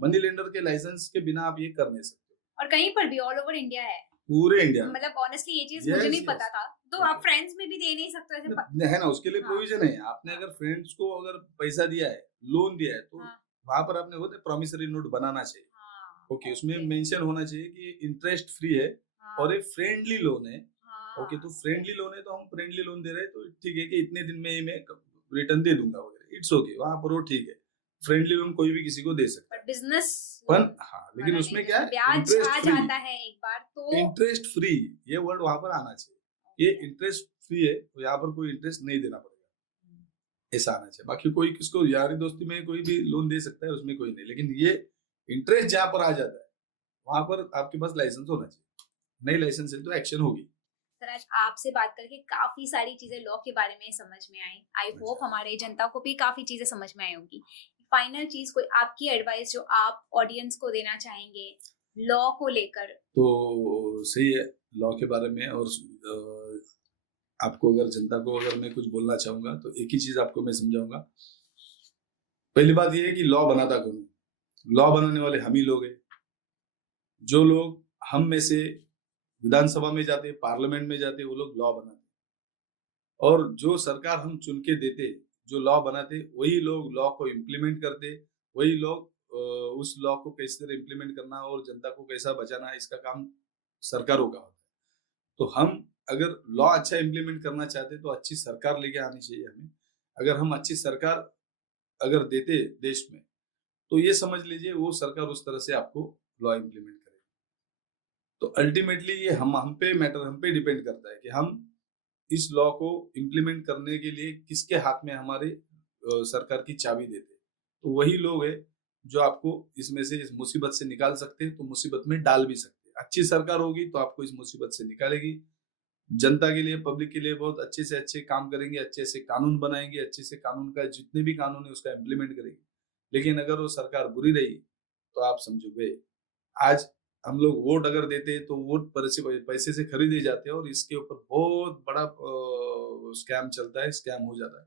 मनी लेंडर के लाइसेंस के बिना आप ये कर नहीं सकते। और कहीं पर भी ऑल ओवर इंडिया है, पूरे इंडिया में। मतलब ऑनेस्टली ये चीज मुझे नहीं पता था, तो आप फ्रेंड्स में भी दे नहीं सकते ऐसे है ना, उसके लिए प्रोविजन है। आपने अगर फ्रेंड्स को अगर पैसा दिया है, लोन दिया है, तो वहां पर आपने वो प्रॉमिसरी नोट बनाना चाहिए। ओके, उसमें मेंशन होना चाहिए कि इंटरेस्ट फ्री है और एक फ्रेंडली लोन है। ओके, तो फ्रेंडली लोन है तो हम फ्रेंडली लोन दे रहे हैं, तो ठीक है कि इतने दिन में मैं रिटर्न दे दूंगा वगैरह, इट्स ओके, वहां पर वो ठीक है। फ्रेंडली लोन कोई भी किसी को दे सकता है, बिजनेस हाँ, लेकिन उसमें क्या है, ब्याज आ जाता है एक बार तो। इंटरेस्ट फ्री ये वर्ड वहां पर आना चाहिए। ये इंटरेस्ट फ्री है तो यहाँ पर कोई इंटरेस्ट नहीं देना पड़ेगा, ऐसा आना चाहिए। बाकी कोई किसको यारी दोस्ती में कोई भी लोन दे सकता है, उसमें कोई नहीं, लेकिन ये इंटरेस्ट जहां पर आ जाता है वहां पर आपके पास लाइसेंस होना चाहिए। नहीं लाइसेंस है तो एक्शन होगी। सर, आज आपसे बात करके काफी सारी चीजें लॉ के बारे में समझ में आई। आई होप हमारे जनता को भी काफी चीजें समझ में आई होंगी। फाइनल चीज कोई आपकी एडवाइस जो आप ऑडियंस को देना चाहेंगे लॉ को लेकर? तो सही है लॉ के बारे में, और आपको अगर जनता को अगर मैं कुछ बोलना चाहूंगा तो एक ही चीज आपको मैं समझाऊंगा। पहली बात ये है कि लॉ बनाता कौन है? लॉ बनाने वाले हम ही लोग हैं। जो लोग हम में से विधानसभा में जाते, पार्लियामेंट में जाते, वो लोग लॉ बनाते, और जो सरकार हम चुन के देते, जो लॉ बनाते, वही लोग लॉ को इम्प्लीमेंट करते, वही लोग उस लॉ को कैसे तरह इम्प्लीमेंट करना और जनता को कैसा बचाना, इसका काम सरकारों का होता है। तो हम अगर लॉ अच्छा इम्प्लीमेंट करना चाहते तो अच्छी सरकार लेके आनी चाहिए हमें। अगर हम अच्छी सरकार अगर देते देश में, तो ये समझ लीजिए वो सरकार उस तरह से आपको लॉ इम्प्लीमेंट करेगी। तो अल्टीमेटली ये हम पे डिपेंड करता है कि हम इस लॉ को इम्प्लीमेंट करने के लिए किसके हाथ में हमारे सरकार की चाबी देते। तो वही लोग हैं जो आपको इसमें से इस मुसीबत से निकाल सकते हैं, तो मुसीबत में डाल भी सकते हैं। अच्छी सरकार होगी तो आपको इस मुसीबत से निकालेगी, जनता के लिए, पब्लिक के लिए बहुत अच्छे से अच्छे काम करेंगे, अच्छे से कानून बनाएंगे, अच्छे से कानून का जितने भी कानून है उसका इम्प्लीमेंट करेंगे। लेकिन अगर वो सरकार बुरी रही तो आप समझोगे, आज हम लोग वोट अगर देते तो वोट पैसे से खरीदे जाते हैं और इसके ऊपर बहुत बड़ा स्कैम चलता है, स्कैम हो जाता है।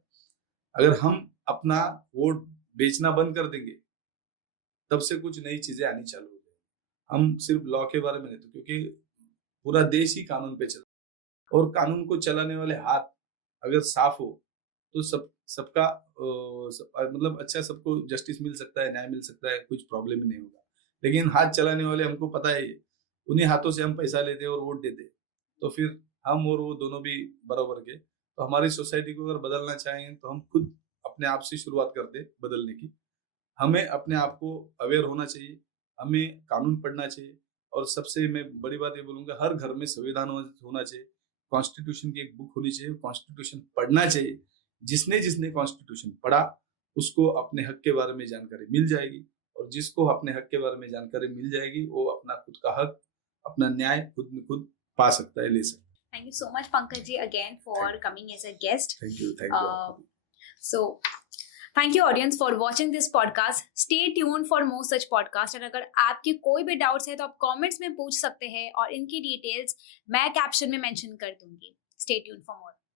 अगर हम अपना वोट बेचना बंद कर देंगे तब से कुछ नई चीजें आनी चालू हो जाएगी। हम सिर्फ लॉ के बारे में नहीं, तो क्योंकि पूरा देश ही कानून पे चलता है और कानून को चलाने वाले हाथ अगर साफ हो तो सबका मतलब अच्छा, सबको जस्टिस मिल सकता है, न्याय मिल सकता है, कुछ प्रॉब्लम नहीं होगा। लेकिन हाथ चलाने वाले हमको पता है उन्हीं हाथों से हम पैसा लेते और वोट देते, तो फिर हम और वो दोनों भी बराबर के। तो हमारी सोसाइटी को अगर बदलना चाहें तो हम खुद अपने आप से शुरुआत करते बदलने की। हमें अपने आप को अवेयर होना चाहिए, हमें कानून पढ़ना चाहिए, और सबसे मैं बड़ी बात ये बोलूंगा, हर घर में संविधान होना चाहिए, कॉन्स्टिट्यूशन की एक बुक होनी चाहिए, कॉन्स्टिट्यूशन पढ़ना चाहिए। जिसने कॉन्स्टिट्यूशन पढ़ा उसको अपने हक के बारे में जानकारी मिल जाएगी, और जिसको अपने हक के बारे में जानकारी मिल जाएगी वो अपना खुद का हक, अपना न्याय खुद में खुद पा सकता है, ले सकता है। Thank you so much, Pankaj ji, again for coming as a guest. Thank you. So, thank you audience for watching this podcast. Stay tuned for more such podcast. और अगर आपके कोई भी डाउट्स है तो आप कमेंट्स में पूछ सकते हैं, और इनकी डिटेल्स मैं कैप्शन में मेंशन कर दूंगी. Stay tuned for more.